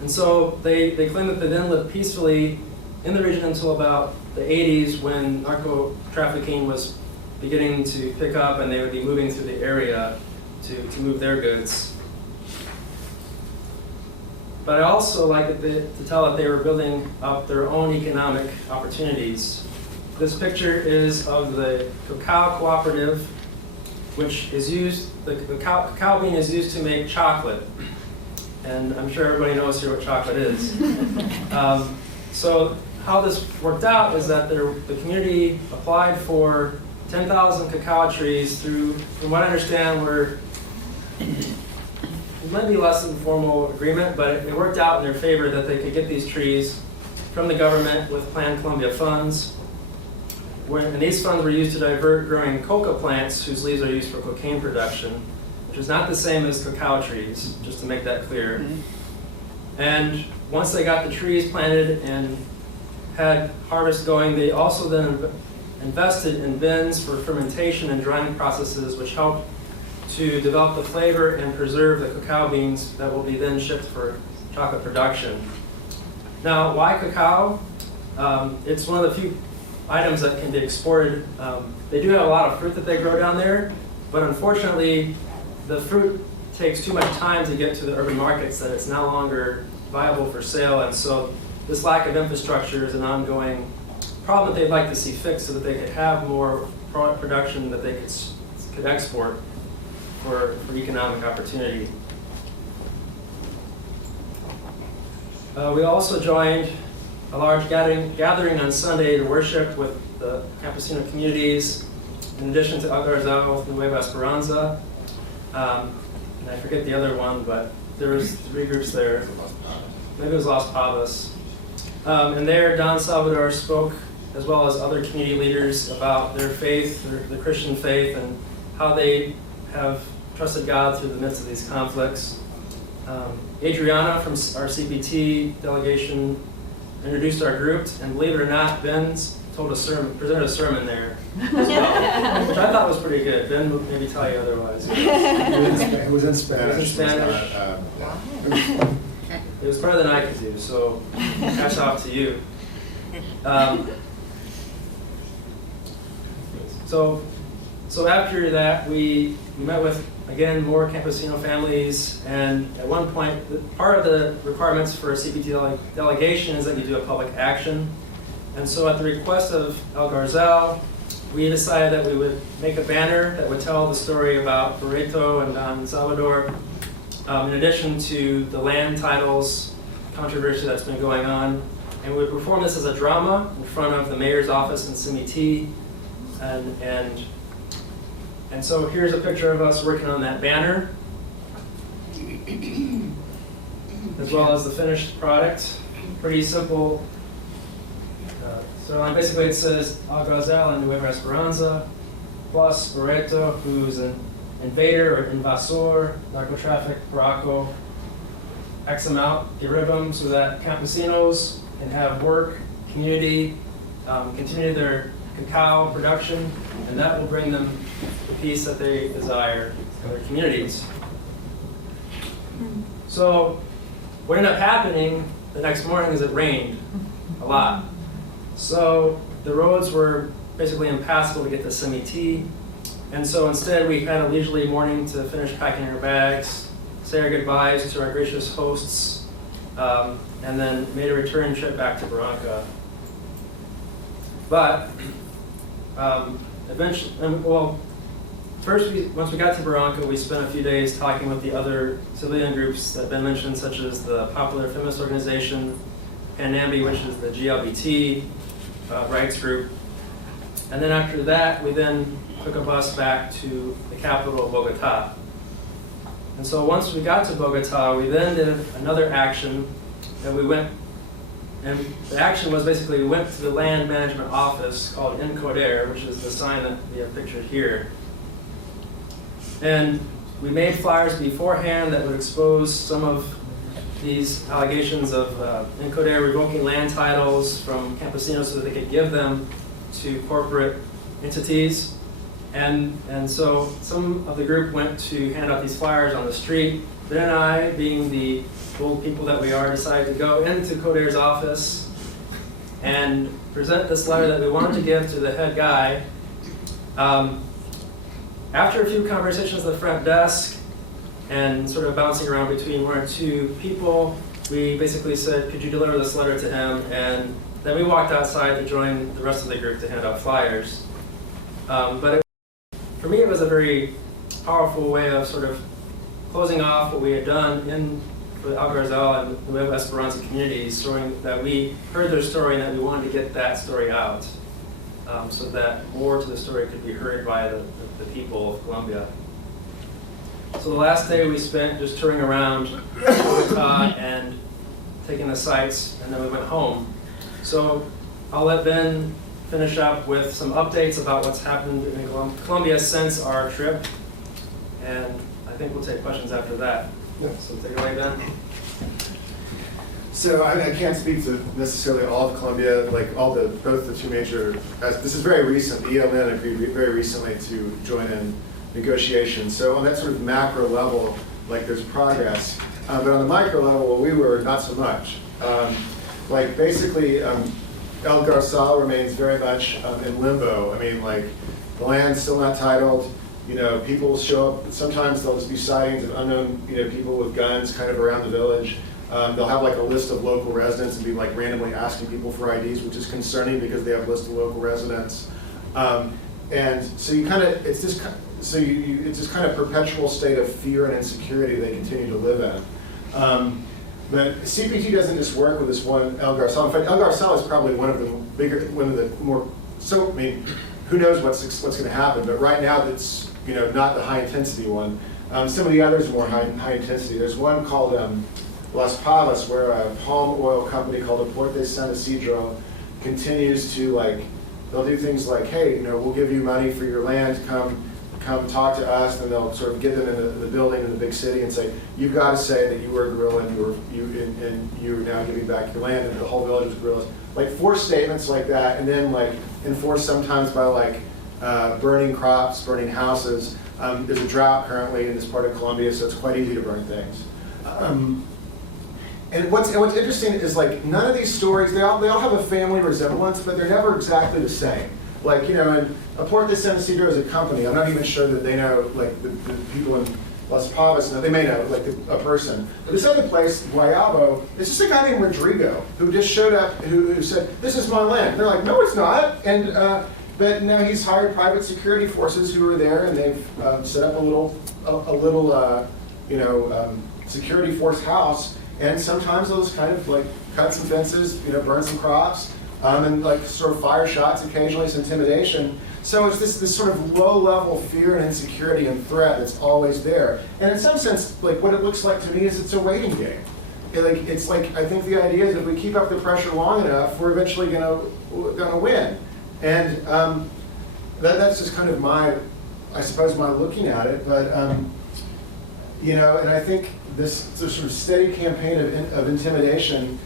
And so they claim that they then lived peacefully in the region until about the 80s, when narco trafficking was beginning to pick up and they would be moving through the area to move their goods. But I also like to tell that they were building up their own economic opportunities. This picture is of the cacao cooperative, which is used, the cacao bean is used to make chocolate. And I'm sure everybody knows here what chocolate is. So how this worked out is that the community applied for 10,000 cacao trees through, from what I understand, it might be less than formal agreement, but it worked out in their favor that they could get these trees from the government with Plan Colombia funds. And these funds were used to divert growing coca plants whose leaves are used for cocaine production, which is not the same as cacao trees, just to make that clear. Mm-hmm. And once they got the trees planted and had harvest going, they also then invested in bins for fermentation and drying processes, which helped to develop the flavor and preserve the cacao beans that will be then shipped for chocolate production. Now, why cacao? It's one of the few items that can be exported. They do have a lot of fruit that they grow down there, but unfortunately, the fruit takes too much time to get to the urban markets that it's no longer viable for sale, and so this lack of infrastructure is an ongoing problem that they'd like to see fixed so that they could have more product production that they could export for economic opportunity. We also joined a large gathering on Sunday to worship with the campesino communities, in addition to Algarzao, Nueva Esperanza, and I forget the other one, but there was 3 groups there. Maybe it was Las Pavas. And there, Don Salvador spoke, as well as other community leaders, about their faith, the Christian faith, and how they have trusted God through the midst of these conflicts. Adriana from our CPT delegation introduced our group, and believe it or not, Ben presented a sermon there as well, which I thought was pretty good. Ben would maybe tell you otherwise. It was in Spanish. It was in Spanish. It was better than I could do, so hats off to you. So after that, we met with, again, more campesino families, and at one point, part of the requirements for a CPT delegation is that you do a public action. And so at the request of Algarzao, we decided that we would make a banner that would tell the story about Barreto and Don Salvador, in addition to the land titles controversy that's been going on. And we would perform this as a drama in front of the mayor's office in Simiti. And so here's a picture of us working on that banner, as well as the finished product. Pretty simple. So basically it says Algarzao and Nueva Esperanza, plus Barreto, who's an invader or invasor, narcotraffic, Paraco, X amount, deribum, so that campesinos can have work, community, continue their cacao production, and that will bring them the peace that they desire in their communities. So what ended up happening the next morning is it rained a lot. So the roads were basically impassable to get to Simiti. And so instead, we had a leisurely morning to finish packing our bags, say our goodbyes to our gracious hosts, and then made a return trip back to Barranca. But eventually, well, first, once we got to Barranca, we spent a few days talking with the other civilian groups that have been mentioned, such as the Popular Feminist Organization, PANAMBI, which is the GLBT rights group. And then after that, we then took a bus back to the capital, Bogota. And so once we got to Bogota, we then did another action that we went, and the action was basically we went to the land management office called Encoder, which is the sign that we have pictured here. And we made flyers beforehand that would expose some of these allegations of Encoder revoking land titles from campesinos so that they could give them to corporate entities. And so some of the group went to hand out these flyers on the street. Ben and I, being the bold people that we are, decided to go into Coder's office and present this letter that we wanted to give to the head guy. After a few conversations at the front desk and sort of bouncing around between one or two people, we basically said, could you deliver this letter to him? And then we walked outside to join the rest of the group to hand out flyers. For me, it was a very powerful way of sort of closing off what we had done in the Algarzal and the Nueva Esperanza communities, showing that we heard their story and that we wanted to get that story out so that more to the story could be heard by the people of Colombia. So the last day we spent just touring around Bogota and taking the sights, and then we went home. So I'll let Ben finish up with some updates about what's happened in Colombia since our trip, and I think we'll take questions after that. So take it away, Ben. So I can't speak to necessarily all of Colombia, like both the two major, this is very recent, the ELN agreed very recently to join in negotiations. So on that sort of macro level, like there's progress. But on the micro level, well, we were not so much. Like basically, El Garzal remains very much in limbo. I mean, like the land's still not titled. You know, people show up. Sometimes there'll just be sightings of unknown, people with guns kind of around the village. They'll have like a list of local residents and be like randomly asking people for IDs, which is concerning because they have a list of local residents. And so you kind of, it's this kind of perpetual state of fear and insecurity they continue to live in. But CPT doesn't just work with this one El Garzal. In fact, El Garzal is probably one of the more. So I mean, who knows what's going to happen? But right now, it's not the high intensity one. Some of the others are more high intensity. There's one called Las Pavas, where a palm oil company called Aporte San Isidro continues to they'll do things like, hey, we'll give you money for your land, come talk to us, and they'll sort of get them in the building in the big city and say, you've got to say that you were a guerrilla and you're now giving back your land, and the whole village was guerrillas. Like force statements like that, and then enforced sometimes by burning crops, burning houses. There's a drought currently in this part of Colombia, so it's quite easy to burn things. And what's interesting is none of these stories, they all have a family resemblance, but they're never exactly the same. And Aporte San Isidro is a company. I'm not even sure that they know the people in Las Pavas. They may know a person. But this other place, Guayabo, it's just a guy named Rodrigo who just showed up, who said, "This is my land." And they're like, "No, it's not." And but now he's hired private security forces who are there, and they've set up a little security force house. And sometimes they'll just kind of cut some fences, burn some crops. And sort of fire shots occasionally, some intimidation. So it's this sort of low-level fear and insecurity and threat that's always there. And in some sense, what it looks like to me is it's a waiting game. I think the idea is if we keep up the pressure long enough, we're eventually gonna win. And that's just kind of my looking at it. But and I think this sort of steady campaign of intimidation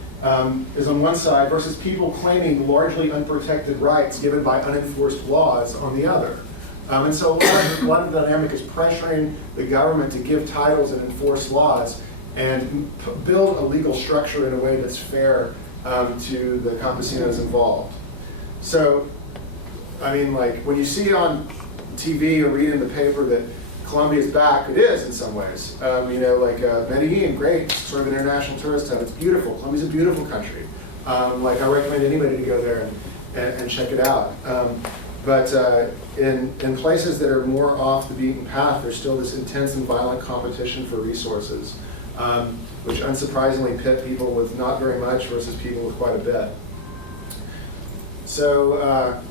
is on one side versus people claiming largely unprotected rights given by unenforced laws on the other. And so a lot of the dynamic is pressuring the government to give titles and enforce laws and build a legal structure in a way that's fair to the campesinos involved. So, I mean, when you see on TV or read in the paper that Colombia's back, it is in some ways. Like Medellin, great, sort of an international tourist hub. It's beautiful. Colombia's a beautiful country. Like I recommend anybody to go there and check it out. But in places that are more off the beaten path, there's still this intense and violent competition for resources, which unsurprisingly pit people with not very much versus people with quite a bit. So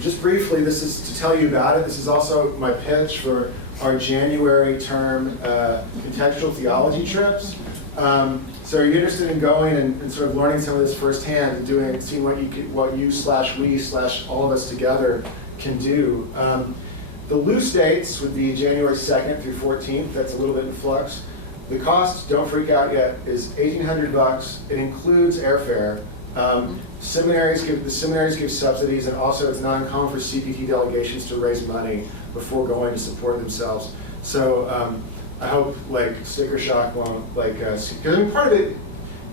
just briefly, this is to tell you about it. This is also my pitch for our January term contextual theology trips. So are you interested in going and sort of learning some of this firsthand and seeing what you/we/all of us together can do? The loose dates would be January 2nd through 14th. That's a little bit in flux. The cost, don't freak out yet, is $1,800. It includes airfare. The seminaries give subsidies, and also it's not uncommon for CPT delegations to raise money before going to support themselves. So I hope sticker shock won't because part of it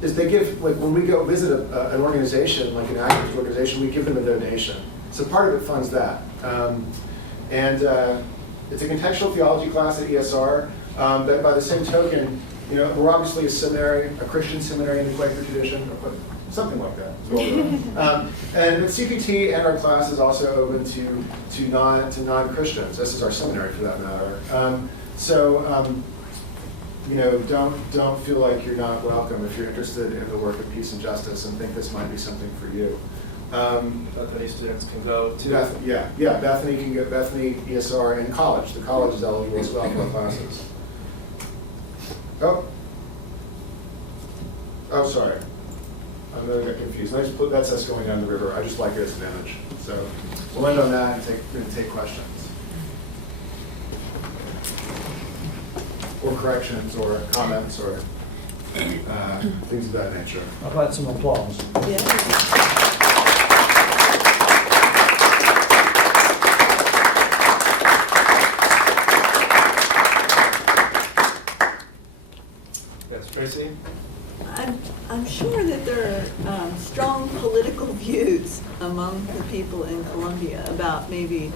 is they give when we go visit an organization like an activist organization, we give them a donation. So part of it funds that, and it's a contextual theology class at ESR. But by the same token, we're obviously a seminary, a Christian seminary in the Quaker tradition, or something like that. And CPT and our class is also open to non-Christians. This is our seminary, for that matter. Don't feel like you're not welcome if you're interested in the work of peace and justice and think this might be something for you. Bethany students can go to. Bethany can go. Bethany, ESR, and college. The college is eligible as well for our classes. Oh, sorry. I'm going to get confused. That's us going down the river. I just like it as an image. So we'll end on that and take questions. Or corrections, or comments, or things of that nature. How about some applause? Yes, Tracy? I'm sure that there are strong political views among the people in Colombia about maybe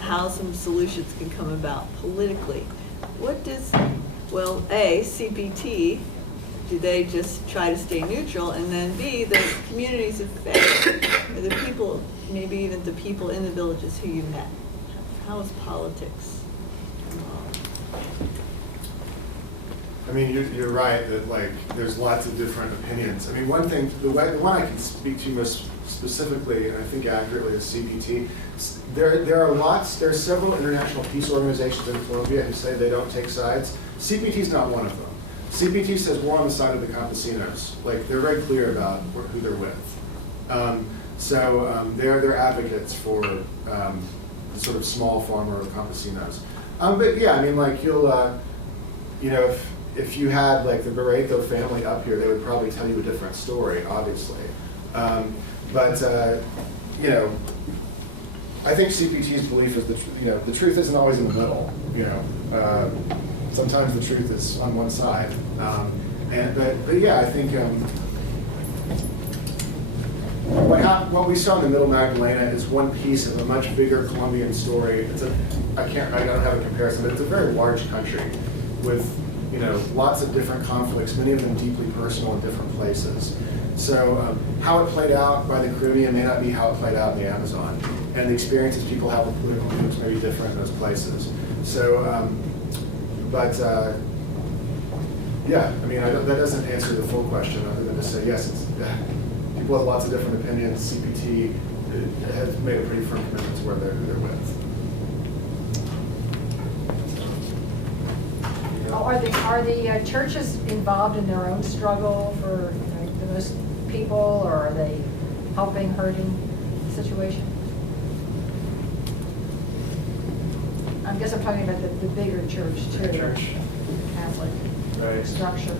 how some solutions can come about politically. What does, CPT, do they just try to stay neutral? And then B, the communities of faith, or the people, maybe even the people in the villages who you met. How is politics involved? I mean, you're right that there's lots of different opinions. I mean, one thing, the one I can speak to most specifically, and I think accurately, is CPT. There are several international peace organizations in Colombia who say they don't take sides. CPT is not one of them. CPT says we're on the side of the campesinos. They're very clear about who they're with. They're advocates for the sort of small farmer or campesinos. But yeah, I mean, you'll, if you had the Barreto family up here, they would probably tell you a different story, obviously. I think CPT's belief is the truth isn't always in the middle. Sometimes the truth is on one side. But yeah, I think what we saw in the Middle Magdalena is one piece of a much bigger Colombian story. I don't have a comparison, but it's a very large country with lots of different conflicts, many of them deeply personal in different places. So how it played out by the Caribbean may not be how it played out in the Amazon, and the experiences people have with political groups may be different in those places. So, yeah, I mean, that doesn't answer the full question other than to say, yes, people have lots of different opinions. CPT has made a pretty firm commitment to who they're with. Are the churches involved in their own struggle for those people, or are they helping, hurting the situation? I guess I'm talking about the bigger church too, The church. Catholic structure.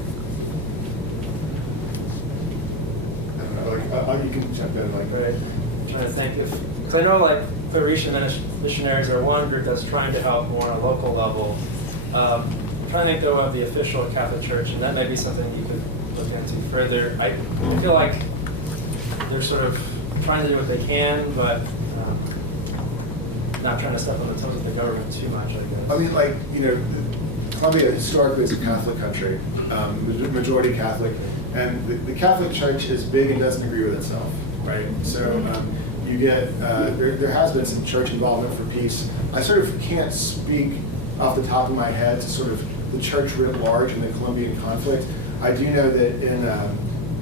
I don't know, you can jump in. Right. I'm trying to think because I know Claretian missionaries are one group that's trying to help more on a local level. I'm trying to think though of the official Catholic Church, and that may be something you could look into further. I feel like they're sort of trying to do what they can, but not trying to step on the toes of the government too much, I guess. I mean, like, you know, Colombia historically is a Catholic country, majority Catholic, and the Catholic Church is big and doesn't agree with itself, right? So you get, there has been some church involvement for peace. I sort of can't speak off the top of my head to sort of the church writ large in the Colombian conflict. I do know that in,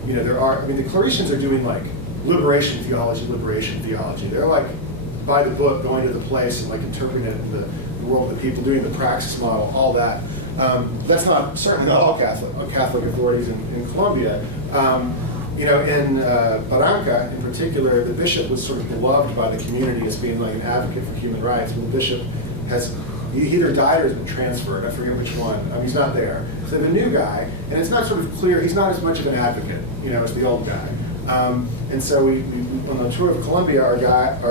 you know, there are, I mean, the Claretians are doing like liberation theology. They're like by the book, going to the place and like interpreting it in the world of the people, doing the praxis model, all that. That's not, certainly not all Catholic authorities in Colombia. You know, in Barranca in particular, the bishop was sort of beloved by the community as being like an advocate for human rights. But the bishop has, he either died or has been transferred. I forget which one. He's not there. So the new guy, and it's not sort of clear, he's not as much of an advocate, you know, as the old guy. And so we on the tour of Colombia, our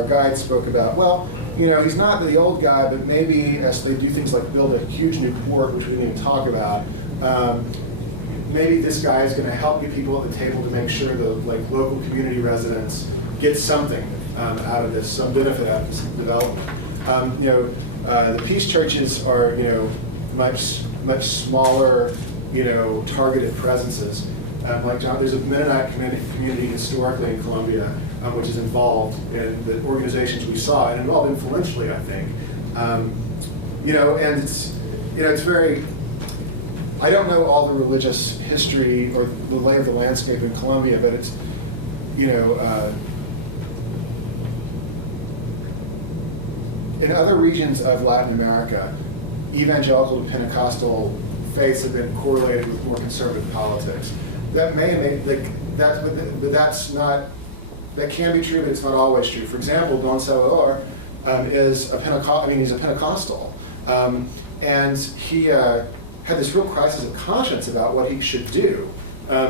guide spoke about, well, you know, he's not the old guy, but maybe as they do things like build a huge new port, which we didn't even talk about, maybe this guy is going to help get people at the table to make sure the like local community residents get something out of this, some benefit out of this development. You know, the peace churches are, you know, much smaller, you know, targeted presences. Like John, there's a Mennonite community historically in Colombia, which is involved in the organizations we saw and involved influentially, I think. You know, and it's, you know, it's very. I don't know all the religious history or the lay of the landscape in Colombia, but it's, you know, in other regions of Latin America, evangelical to Pentecostal faiths have been correlated with more conservative politics. That may like that, but that's not. That can be true, but it's not always true. For example, Don Salvador is a he's a Pentecostal, and he had this real crisis of conscience about what he should do,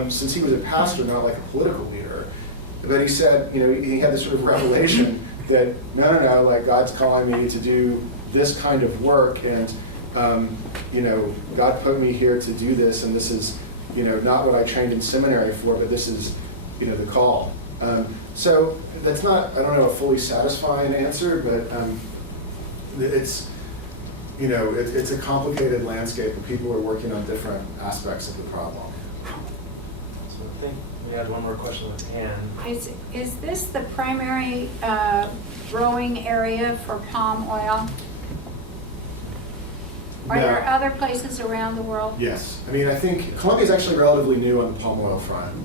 since he was a pastor, not like a political leader. But he said, you know, he had this sort of revelation that no, like God's calling me to do this kind of work, and you know, God put me here to do this, and this is, you know, not what I trained in seminary for, but this is, you know, the call. So that's not, I don't know, a fully satisfying answer, but it's, you know, it's a complicated landscape, and people are working on different aspects of the problem. So I think we had one more question with Anne. Is this the primary growing area for palm oil? Are No. there other places around the world? Yes, I mean, I think Colombia is actually relatively new on the palm oil front.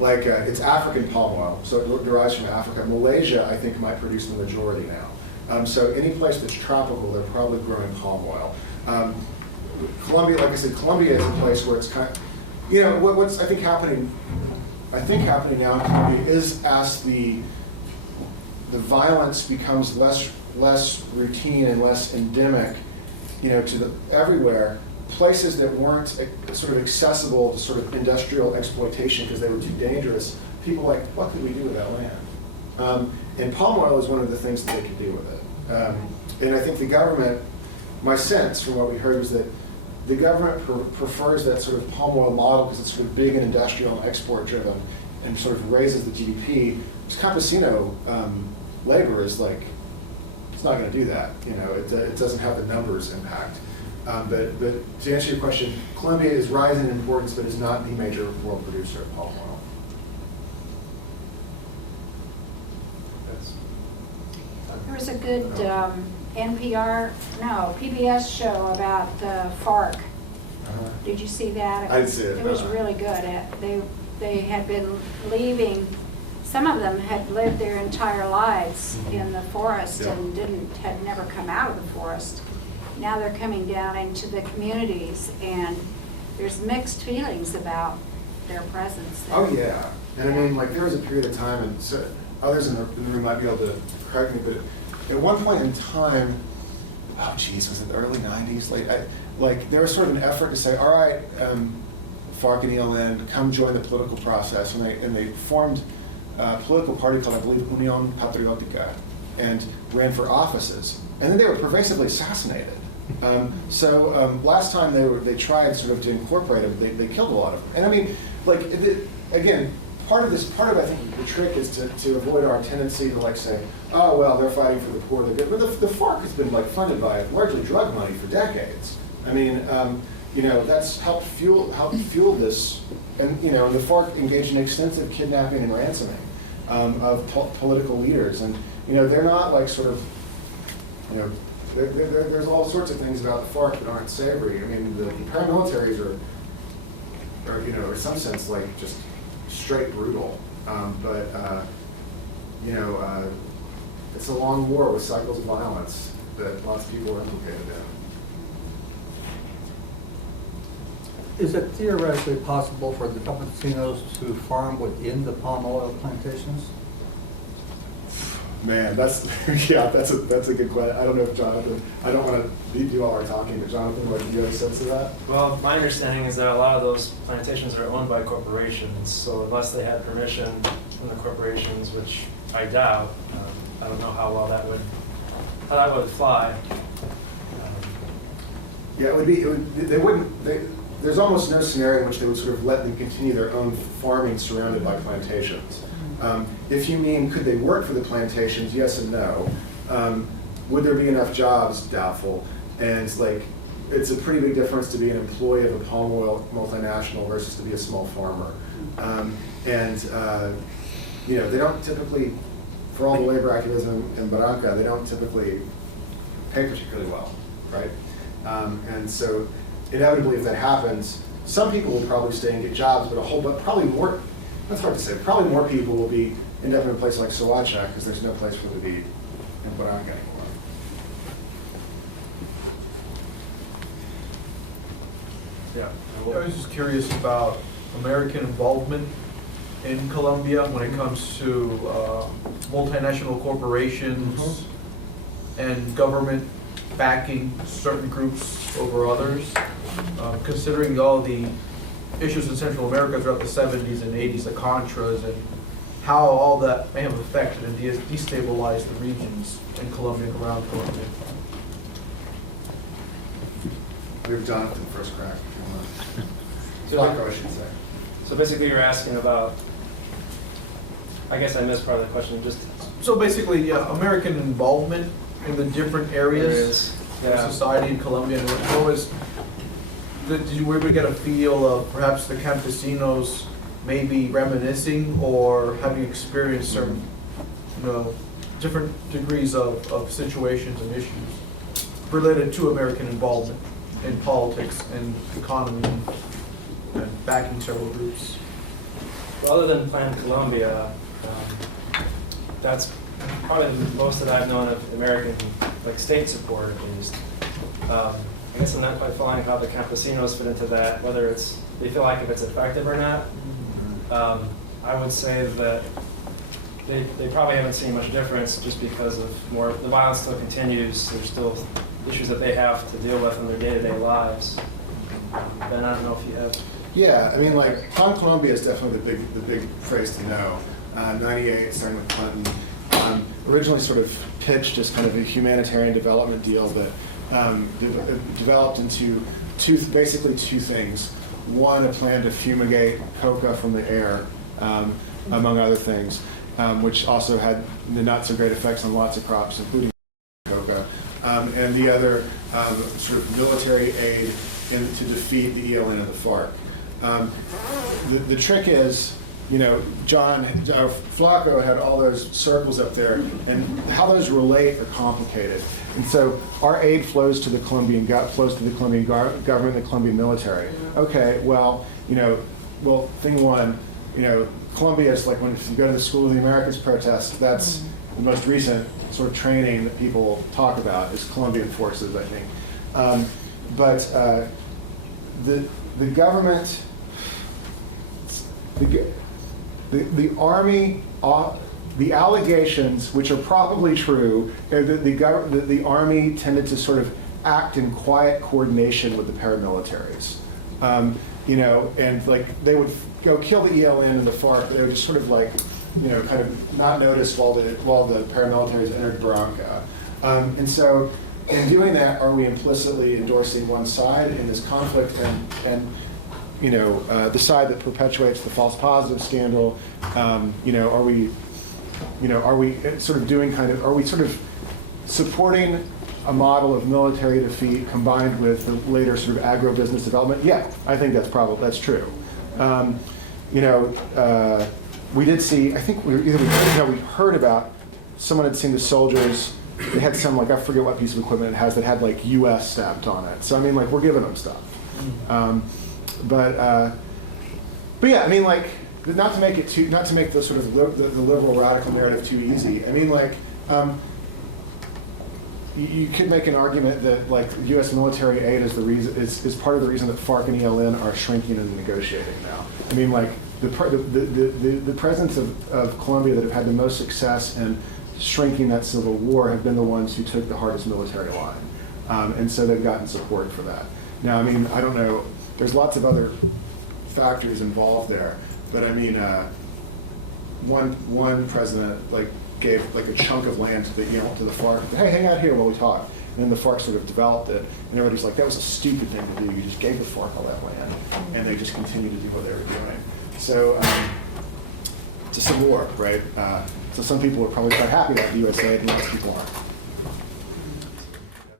It's African palm oil, so it derives from Africa. Malaysia, I think, might produce the majority now. So any place that's tropical, they're probably growing palm oil. Colombia, like I said, Colombia is a place where it's kind of, you know, what's I think happening now in Colombia is as the violence becomes less routine and less endemic, you know, to everywhere, places that weren't sort of accessible to sort of industrial exploitation because they were too dangerous, people like, what could we do with that land? And palm oil is one of the things that they could do with it. And I think the government, my sense from what we heard was that the government prefers that sort of palm oil model because it's sort of big and industrial and export driven and sort of raises the GDP. Campesino labor is like, it's not going to do that. You know, it doesn't have the numbers impact. But to answer your question, Colombia is rising in importance, but is not the major world producer of palm oil. There was a good PBS show about the FARC. Did you see that? I did see it. It was really good. They had been leaving. Some of them had lived their entire lives in the forest and had never come out of the forest. Now they're coming down into the communities, and there's mixed feelings about their presence there. Oh yeah, and I mean, like there was a period of time, and so others in the room might be able to correct me, but at one point in time, oh geez, was it the early '90s? Like there was sort of an effort to say, all right, FARC and ELN, come join the political process, and they formed a political party called, I believe, Unión Patriótica, and ran for offices, and then they were pervasively assassinated. Last time they tried sort of to incorporate them, they killed a lot of them. And I mean, like again, part of I think the trick is to avoid our tendency to like say, oh well, they're fighting for the poor, the good. But the FARC has been like funded by largely drug money for decades. I mean, that's helped fuel this, and the FARC engaged in extensive kidnapping and ransoming of political leaders, and they're not like sort of, there's all sorts of things about the FARC that aren't savory. I mean, the paramilitaries are in some sense like just straight brutal, but it's a long war with cycles of violence that lots of people are implicated in. Is it theoretically possible for the campesinos to farm within the palm oil plantations? Man, that's a good question. I don't know if Jonathan, I don't want to do all our talking, but Jonathan, what, do you have a sense of that? Well, my understanding is that a lot of those plantations are owned by corporations, so unless they had permission from the corporations, which I doubt, I don't know how that would fly. Yeah, there's almost no scenario in which they would sort of let them continue their own farming surrounded by plantations. If you mean, could they work for the plantations? Yes and no. Would there be enough jobs? Doubtful. And it's a pretty big difference to be an employee of a palm oil multinational versus to be a small farmer. They don't typically, for all the labor activism in Barranca, they don't typically pay particularly well, right? And so inevitably, if that happens, some people will probably stay and get jobs, but probably more. That's hard to say. Probably more people will end up in a place like Soacha because there's no place for them to be in Barranca anymore. Yeah. I was just curious about American involvement in Colombia when it comes to multinational corporations and government backing certain groups over others, considering all the issues in Central America throughout the 70s and 80s, the Contras, and how all that may have affected and destabilized the regions in Colombia and around Colombia. We have Jonathan first crack. I should say. So basically you're asking about, I guess I missed part of the question, So basically, American involvement in the different areas of society in Colombia, and what was, did you ever get a feel of perhaps the campesinos maybe reminiscing, or have you experienced certain, different degrees of situations and issues related to American involvement in politics and economy and backing several groups? Well, other than Plan Colombia, that's probably the most that I've known of American, state support at least. I guess I'm not quite following how the campesinos fit into that, whether they feel like if it's effective or not. I would say that they probably haven't seen much difference just because of the violence still continues. There's still issues that they have to deal with in their day-to-day lives. Ben, I don't know if you have. Yeah, I mean, Plan Colombia is definitely the big phrase to know. 98, starting with Clinton, originally sort of pitched as kind of a humanitarian development deal that developed into basically two things. One, a plan to fumigate coca from the air, among other things, which also had the not so great effects on lots of crops, including coca. And the other, sort of military aid to defeat the ELN and the FARC. The trick is, John Flaco had all those circles up there, and how those relate are complicated. And so our aid flows to the Colombian government, the Colombian military. Okay, well, thing one, Colombia is like if you go to the School of the Americas protest, that's the most recent sort of training that people talk about is Colombian forces, I think. But the government, the army, the allegations, which are probably true, that the army tended to sort of act in quiet coordination with the paramilitaries. And they would go kill the ELN and the FARC, but they would just sort of kind of not notice while the paramilitaries entered Barranca. And so in doing that, are we implicitly endorsing one side in this conflict? And the side that perpetuates the false positive scandal? Are we sort of doing are we sort of supporting a model of military defeat combined with the later sort of agribusiness development? Yeah, I think that's true. We did see, I think we heard about, someone had seen the soldiers, they had some, I forget what piece of equipment it has that had US stamped on it. So I mean, we're giving them stuff. But yeah, I mean, not to make the sort of the liberal radical narrative too easy. I mean, you could make an argument that U.S. military aid is part of the reason that FARC and ELN are shrinking and negotiating now. I mean, the presidents of Colombia that have had the most success in shrinking that civil war have been the ones who took the hardest military line, and so they've gotten support for that. Now, I mean, I don't know. There's lots of other factors involved there, but I mean, one president gave a chunk of land to the FARC. Hey, hang out here while we talk. And then the FARC sort of developed it, and everybody's like, that was a stupid thing to do. You just gave the FARC all that land, and they just continued to do what they were doing. So it's a civil war, right? So some people are probably quite happy about the USA, and most people aren't.